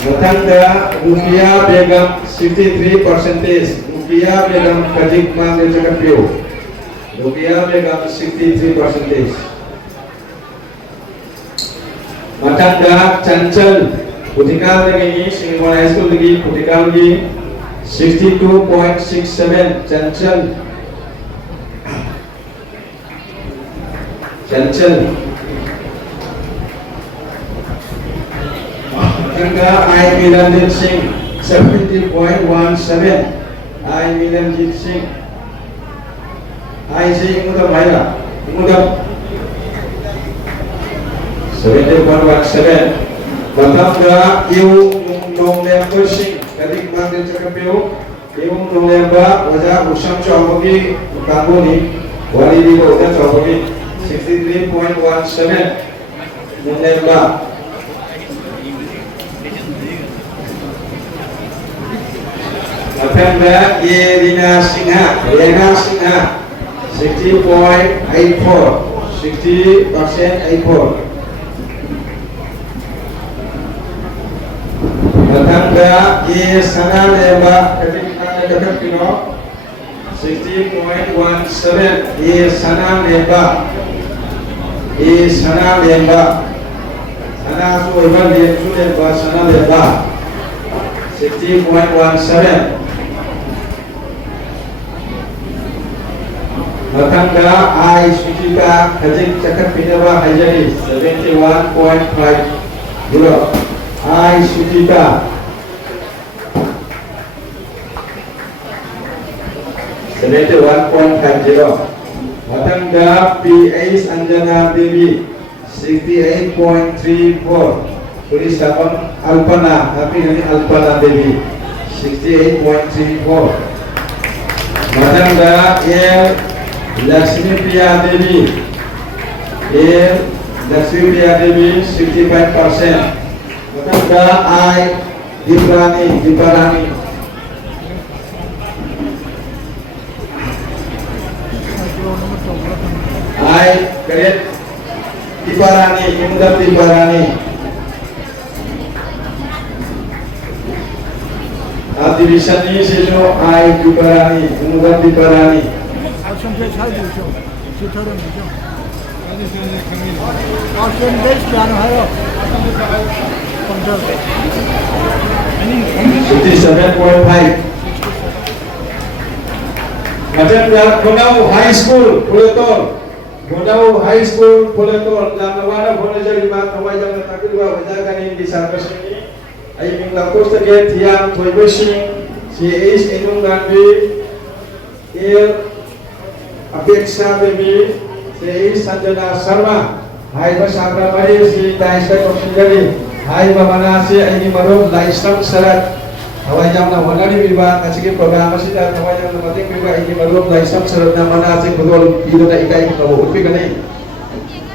Matangga Rupiah Begum 63%. Rupiah Begum Kajik Mandir Cakapio. Rupiah Begum 63%. Matangga Chanchal Putikal lagi Singapore High School lagi Putikal lagi 62.67. Chanchal Matangga I Milanjit Singh 70.17. I Milanjit Singh I say Mudam Haira Mudam 70.17. Matangga Iu Nonglemba Singh Kadik Mandir Cakapio Iu Nonglemba Wajah Usam Chowbagi Kamboni Wali di Wajah Chowbagi 63.17. Nonglemba Matangga Yerina Singha 60.84. 60%. Matangga E Sana Lemba Katik Pino 60.17. E Sana Lemba Sana Suivan Lemba Sana Lemba 60.17. Matangga I Sukita Kajik Cakap Pinaba Hajari 71.50. I Sukita 71.50. Matangga PH Anjana Devi 68.34. Tulis Sabang Alpana tapi ini Alpana Devi 68.34. Matangga Lakshmi Priya Devi Lakshmi Priya Devi 65%. Matangga I Diparani I Kret Diparani Imdam Diparani Division ini sejo I Diparani Imdam Diparani. Percentage है जो सिथर में जो percentage क्या है 57.5. Matangga Gunau High School High School Puletor Lamawana Bonajar Imat Hawajang Takirwa Wajagan di Sarkas ini ay minglakus tage tiang toibesing si is inung gandi Apeksha Devi, Sri Sanjana Sharma, Hai Basabra Mari, Sri Taisha Koshindari, Hai Bamanasi, Aini Marum, Laisam Sarat, Hawajam na Wanari Viva, Asiki Program Masida, Hawajam na Mating Viva, Aini Marum, Laisam Sarat na Manasi, Kudol, Pido na Ikai Kawo, Upikani,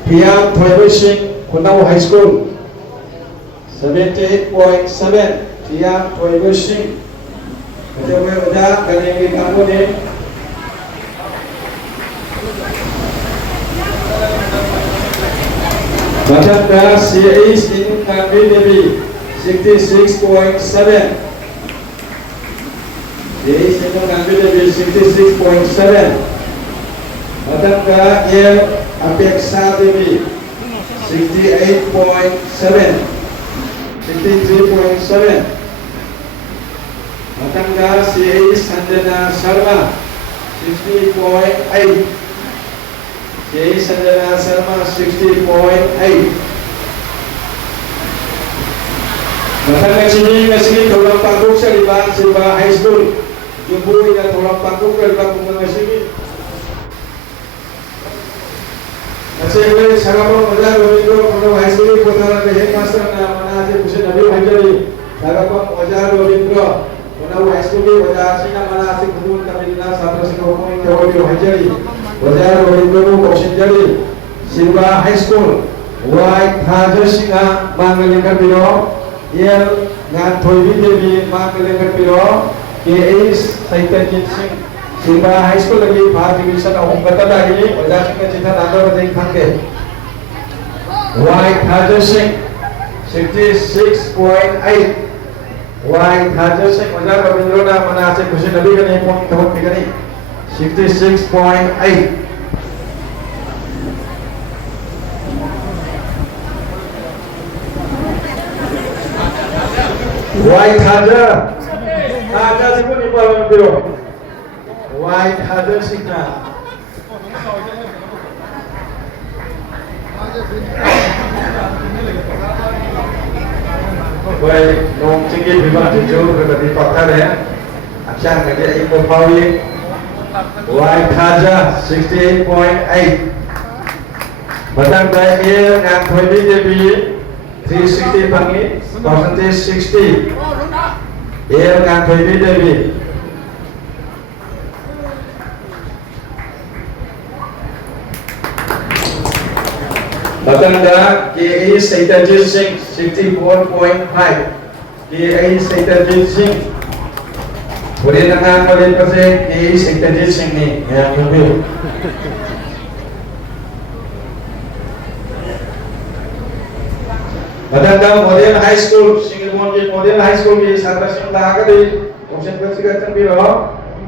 Tiang Toibesing, Kunau High School, 78.7, Tiang Toibesing, Kajawe Wada, Kalingi Kambuni, Matangga CAs in Kambi Devi 66.7. CAs in Kambi Devi 66.7. Matangga L Apeksha Devi 68.7. 63.7. Matangga CAs Sanjana Sharma 60.8. Jai Sanjana Sharma 60.8. Matang ngasih tolong panggung seriba seriba high school. Jumbo ina tolong panggung seriba kumang ngasih. Ngasih ini sangat mengajak begitu kumang high school putaran deh master mana aja bisa nabi hajari. Sangat mengajak begitu kumang high school wajah sih mana aja kumang kami dina satu sekolah kumang jauh hajari. Wajah begitu kumang jari seriba high school. White Hajar Singa Mangalengkar Biro. Yang ngan Thoibi Devi Mangalengkar Biro. KAS Saityanjit Singh Silva High School lagi Bharat Division Ahom Kata lagi Wajah Singh Cita Nanda Badai Khangke White Hajar Singh 66.8 White Hajar Singh Wajah Rabindro na mana ase khushi nabi kani pon thawat pikani 66.8 White Hajar Hajar sih pun ibarat biro White Hajar sih na Baik, nong tinggi bima jujur berarti pakar ya Action kerja ibu pawi White Hajar 68.8 Batang Dair ngan Thoibi Devi 360 pangi percentage 60 Air ngan Thoibi Devi Batang da KAS Saityanjit Singh 64.5 KAS Saityanjit Singh Boleh nang boleh pasal KAS Saityanjit Singh ni yang lebih Batang Model High School Singelmon Model High School की छात्र संख्या आगे option पर cigarette बिरो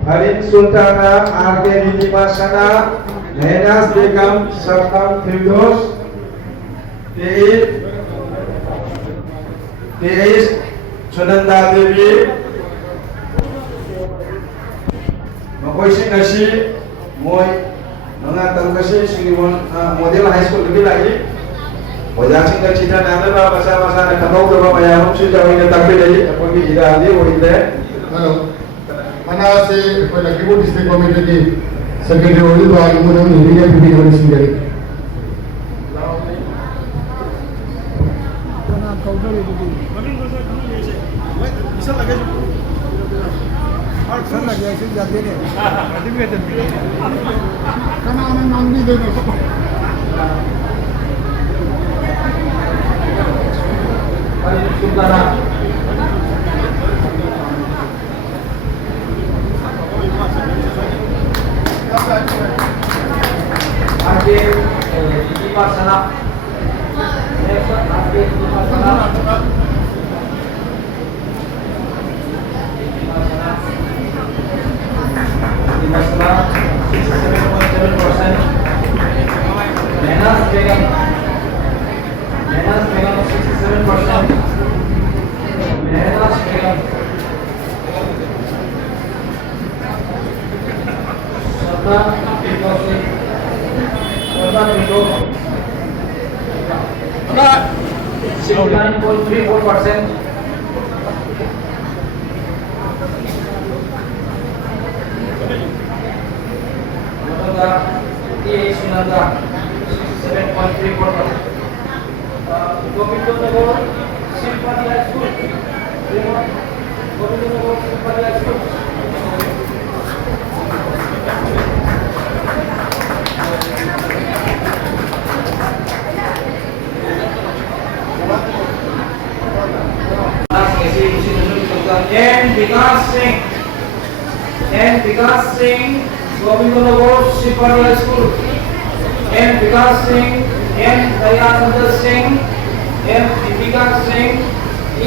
हरिन Sultana R K रीतिमा सना मेहनाज बेगम सरताम फिरदौस तेईस सुनंदा देवी मकोइसी नसी मोय नंगा तंगसी सिंगिमोन मॉडल हाई स्कूल लगी लगी Wajah singkat cita nana lah masa-masa nak tahu berapa bayar sudah ini tapi dari apa kita tidak ada boleh. Halo. Mana se lagi pun district committee di secretary oleh tuan ibu dan ibu yang pimpin oleh sendiri. Action lagi action jadi ni. Ada ni ada. Karena anak nanti dia nak. Sultana Ake Itipa Sana Next Ake Itipa Sana Itipa Sana 67.7% Menas Begum 67% Menas Begum Serta Fikosi Serta Fiko 69.34% Nanda T.A. Sunanda 67.34% Govindo Nagar Simpati High School Govindo Nagar Simpati High School and Vikas Singh Govindo Nagar Simpati High School and Vikas Singh and Dayananda Singh and Deepika Singh E.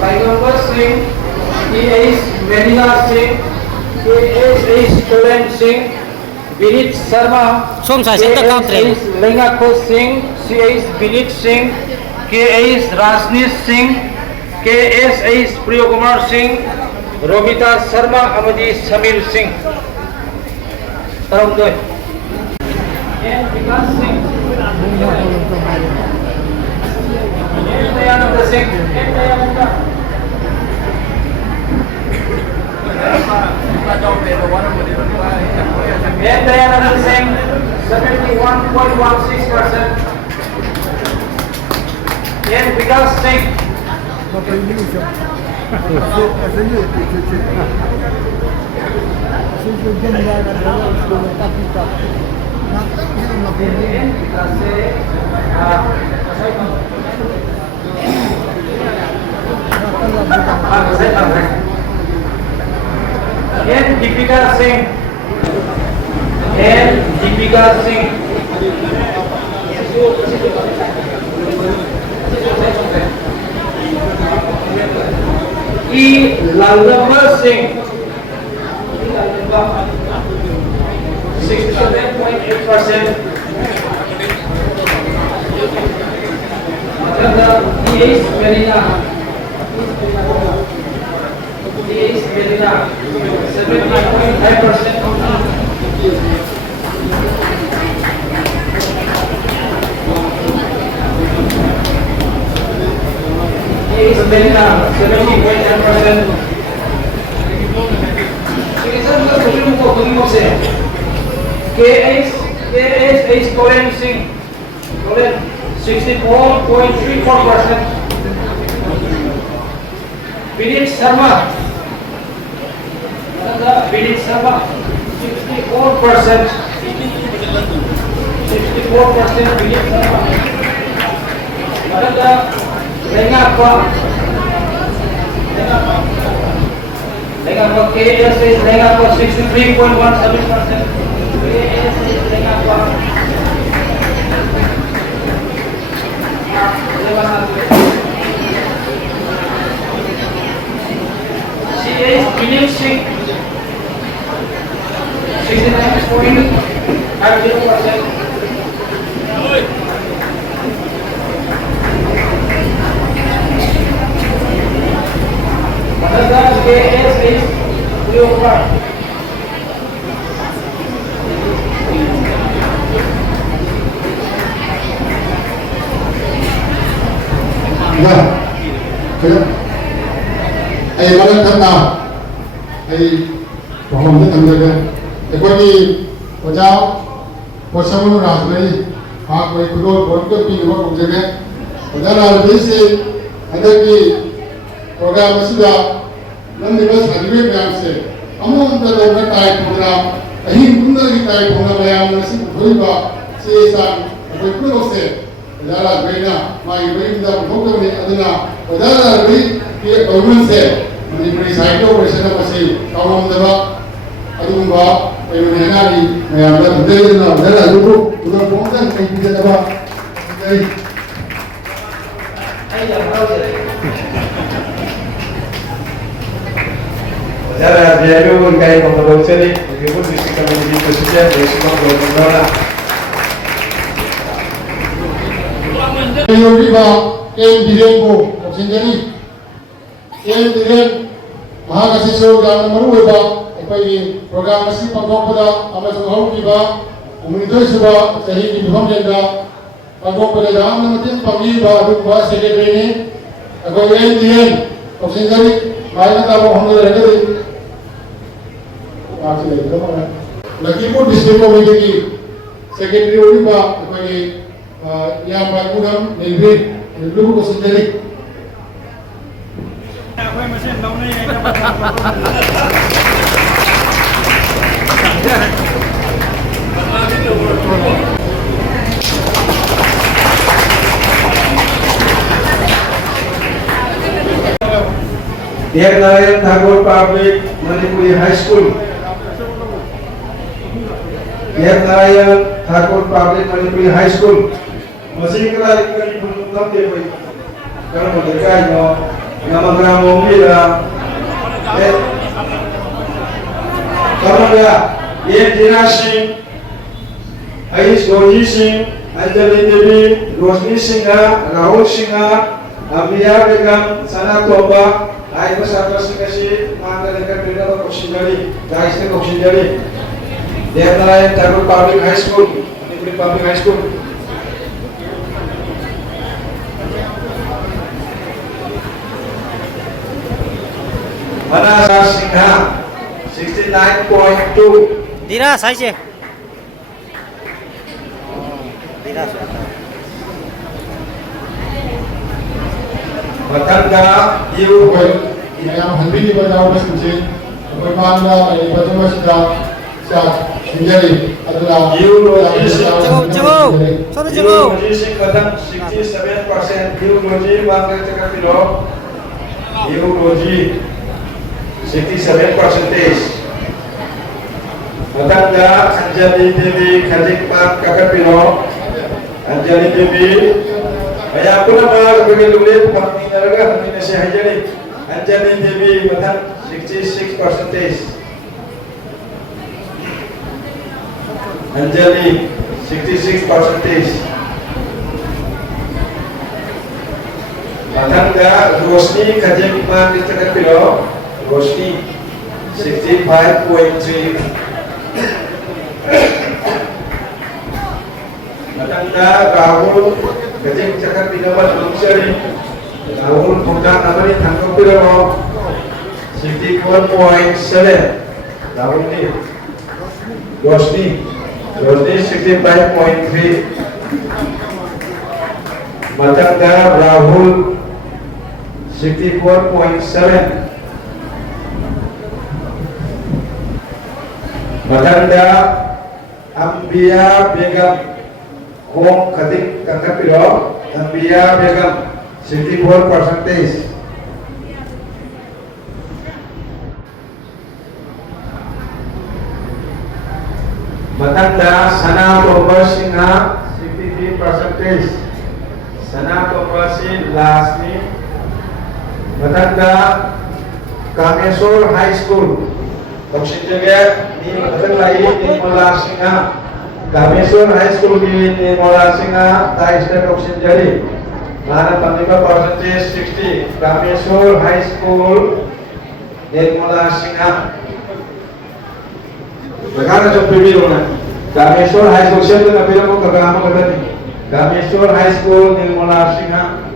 Raigambar Singh E. H. Vanilla Singh E. H. Tolan Singh Vinit Sharma Som sa center country. H. Lengakos Singh C. H. Vinit Singh K. H. Rajneesh Singh K. S. H. Priyakumar Singh Robita Sharma Amadi Samir Singh Tarung Doi and Vikas Singh Dayananda Singh and Dayananda Then Dayananda Singh, 71.16%. Then Vikas Singh, Mapili siya. Kasi yun, ito. Kasi yung ganda na dalawa, gusto mo tapita. Nakakita mapili. then Vikas Singh, then Deepika Singh, then Deepika Singh. E. Lalamba Singh, 67.8%. E.H. Melina, 70.5%. E.H. Melina, 70.10%. Sige sir, tuloy mo sir. K.H. Tolen Singh, 64.34%. Vinit Sharma, 64%. 64% Vinit Sharma. Lengapa, KS is Lengapa 63.17%. KS is Lengapa. C.H. Vinit Singh, 69.50%. KS is Leopard. Dạ. Thế ai mà lên thân nào ai bỏ lòng rất thầm được để coi đi của cháu của sao nó làm đấy hoặc với cái đôi bốn cái pin của công việc ấy của đó là cái gì ở đây thì program sudah nanti bos hari ini berapa kamu untuk orang tay program ini bunda kita program yang masih berubah season berikutose adalah bina mai bina untuk ini adalah beri dia government se menjadi side operation masih kalau mendapat aduh mbak Indonesia ni yang ada betul adalah dulu sudah bukan kayak gitu apa jadi Cara dia itu pun kayak kontroversi ni, meskipun di sistem ini khususnya dari semua golongan. Yogi ba Ken Diren ko sendiri Ken Diren mahakasiswa yang meruai ba ipai program masih pangkopda amasung hauki ba komunitas ba sahi di bawah jenda pangkopda dalam natin pangi ba ba secretary ni ako Ken Diren ko sendiri mai na mo honda regadi lagi pun district committee ki secretary uri ba ipai yang bangunan negeri dulu ko sendiri. Dear Narayan Tagore Public Manipuri High School. Dear Narayan Tagore Public Manipuri High School. Masih kali belum nanti boy. Kalau mereka nama gramo mila. Kalau dia Jina Singh, Aish Goji Singh, Anjali Devi, Rosni Singha, Rahul Singha, Amriya Begum, Sana Toba, Aish Basar Singh, Mangga Dekat Beda Koksindari, Dais Koksindari. Dear Narayan Tagore Public High School, Manipuri Public High School. Manasa Singha, 69.2. Dira size. Dira. Matanda Akwai you maya hanbini ba dawo da sunce akwai ma'ana da ba ta mashi da sa shinjari adula Sono Geology sing kadang 67%. Geology bangkai cakap pilo. Geology 67%. Matanda Anjali Devi Kajik Pak kakak pilo. Anjali Devi. Ayah aku nama sebagai dulit pasti naraga ini nasi Anjali. Anjali Devi matang 66%. Anjali 66%. Matanda Rosni Kajik Pak kakak pilo. Rosni 65.3. Matanda Rahul Kajik cakap pinawan manusia Rahul bukan apa ni tangkap piro 61.7. Rahul ni Rosni 65.3. Matanda Rahul 64.7. Matanda Ambia Begum Kong Kajik kakak piro Ambia Begum 64%. Matanda Sana Purvasingha 63%. Sana Purvasing last ni. Matanda Kamesur High School Tokshin jaga ni matang lagi ni Molasingha. Kamesur High School di Molasingha Thai State Tokshin jadi. Mana panglima percentage 60. Kamesur High School di Molasingha. Bagaimana jom pilih mana? Kamesur High School siapa nak pilih mau kerana apa tadi? Kamesur High School di Molasingha.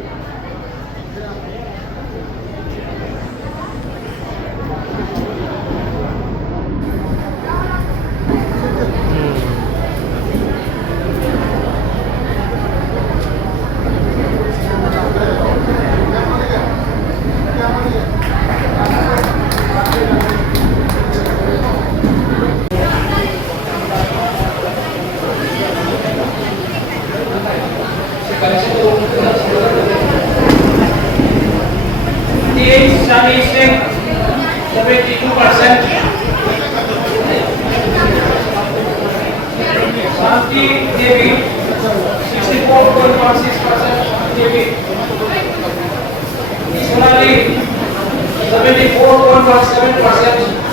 Sami Singh 72%. Santi Devi 64.16% Devi. Sonali 74.17%.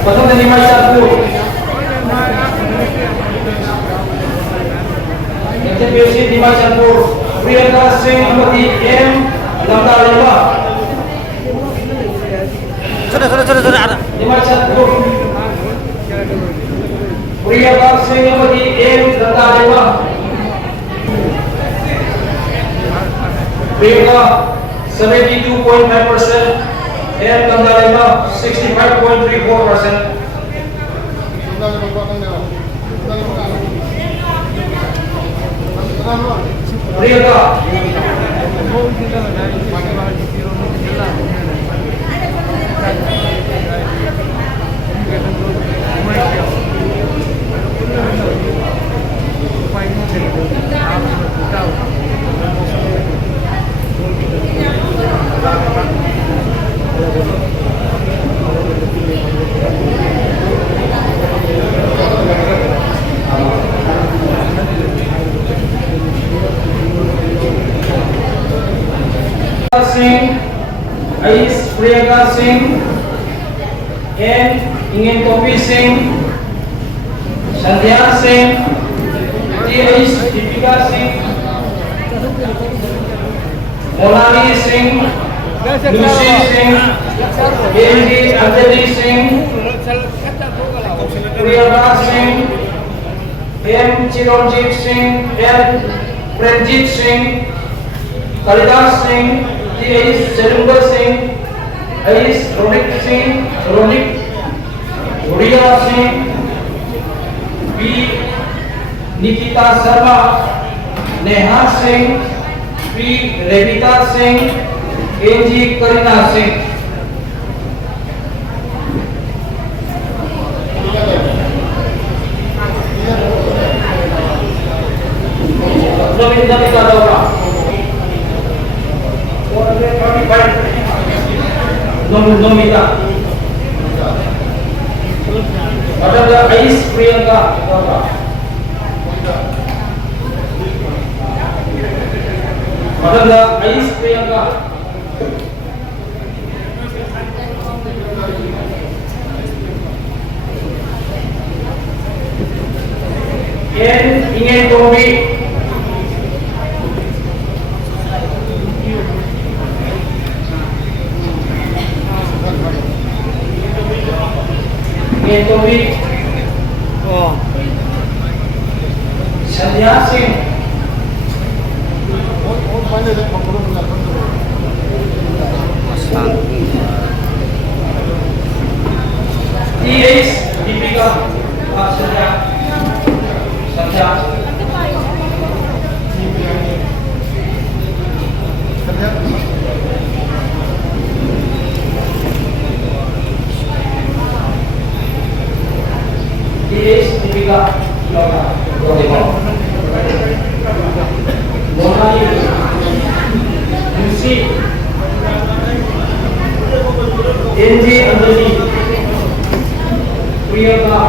Pasal dari Malaysia tu, NTPC di Malaysia tu, Priyanka Singh Amati M. Lamda Lima. Sudah. Di Malaysia tu, Priyanka Singh Amati M. Lamda Lima. Priyanka 72.5%. And Lamda 65.34%. Priyanka. Thank you. and Ingin Topi Singh, Sandhya Singh, T.H. Deepika Singh, Monali Singh, Lucy Singh, A.G. Anjali Singh, Priyada Singh, M. Chiranjeev Singh, L. Pranjit Singh, Kalidas Singh, T.H. Selumbar Singh, H. Ronik Singh, Riya Singh, B. Nikita Sharma, Neha Singh, P. Revita Singh, A.G. Karina Singh. Nomita. Ada Ais Priyanka. Ada Ais Priyanka. N Ingin Tobi. Ingin Tobi. Oh. Sandhya Singh. T.H. Deepika. Sandhya. T.H. Deepika. Monali. Lucy. N.J. Anjali. Priyada.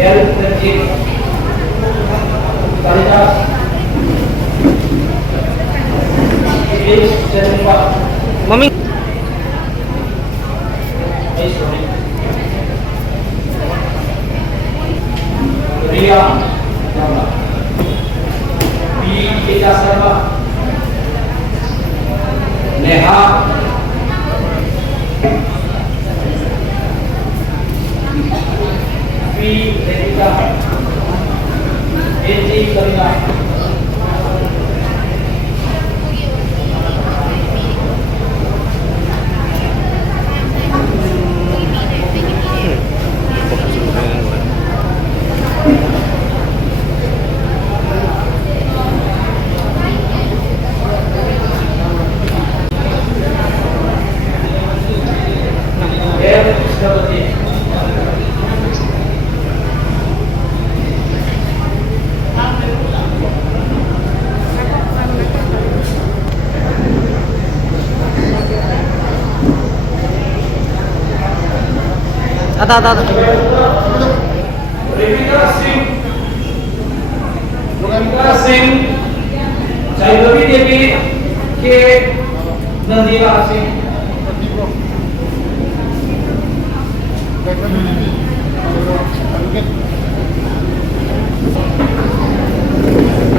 L. Pranjit. Kalidas. H. Selumbar. Mami. H. Ronik. Riya. B. Nikita Sharma. Neha. P. Revita. A.G. Karina. M. Krishnavati. Ada. Revita Singh. Revita Singh. Jailavi Devi. K. Nandira Singh.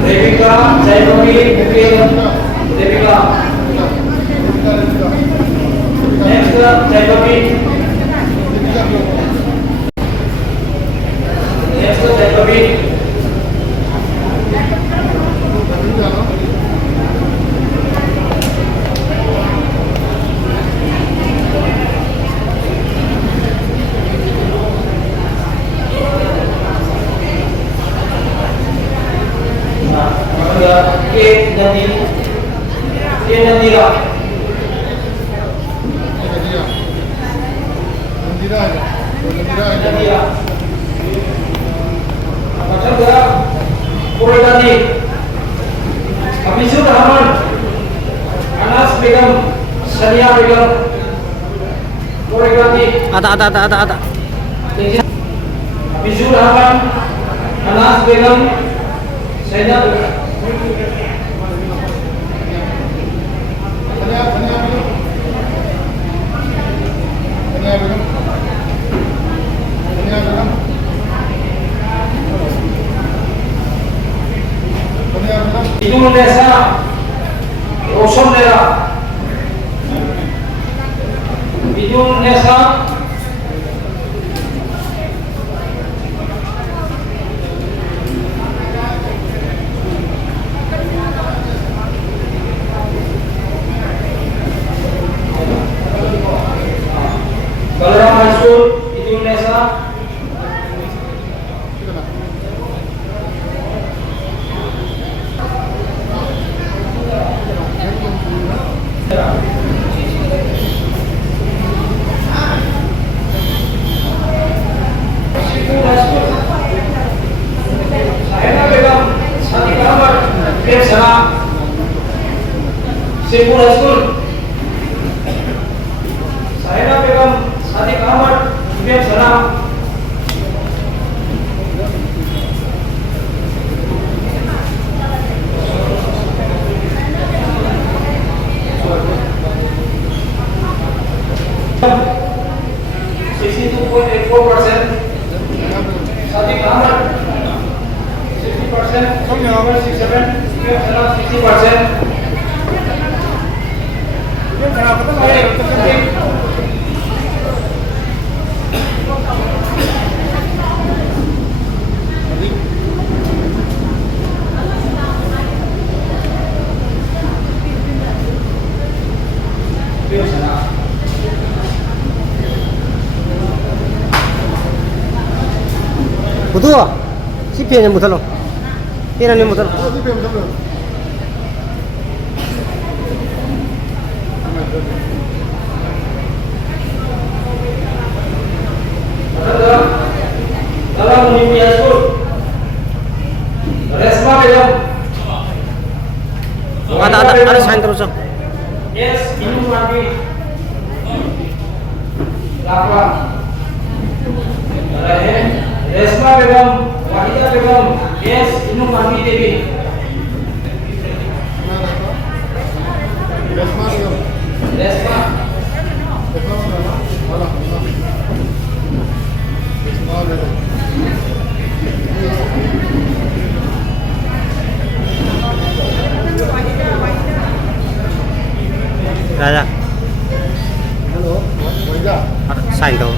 Devika Jailavi Devika. Next Jailavi. Next Jailavi. Nandira. Nandira. Purwedadi. Abisur Rahman. Anas Begum. Sania Begum. Purwedadi. Ada. Rahman, Anas Begum, Zainab. Indonesia, Roshan Nera, Indonesia, Balaram Mansur, Indonesia. Sipur Rasul, Saina Begum, Sadiq Ahmad, Biar Salam. Sadiq Ahmad 60%, 67%, Biar Salam 60%. Betul, si pian yang betul, pian yang betul. Dalam mimpi Rasul, Resma Begum. Ada sign terus. Yes, minum mandi. Lapar. Rahen, Resma Begum, Wahida Begum. Yes, minum mandi TV. Resma. Raja. Ada sign tu.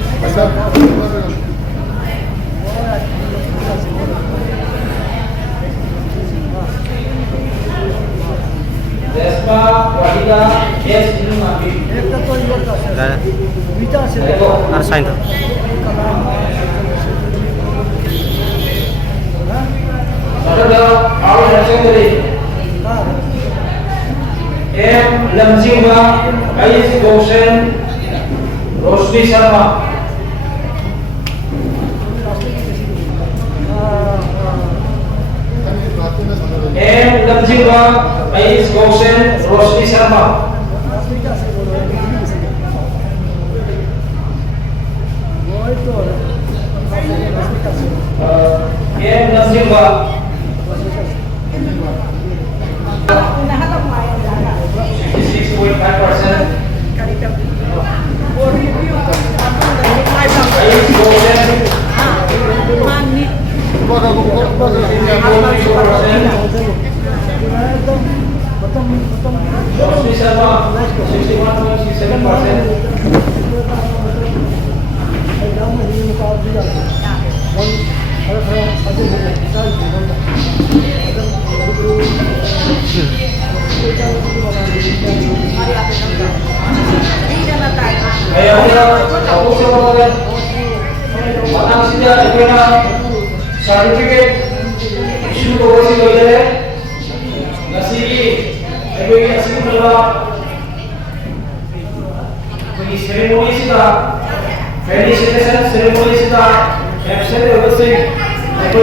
Resma, Wahida, yes, minum mandi. Raja. Ada sign tu. Ada awal hasil dari M. Lamjingwa, Ais Goshen, Rosni Sharma. M. Lamjingwa, Ais Goshen, Rosni Sharma. M. Lamjingwa. Ito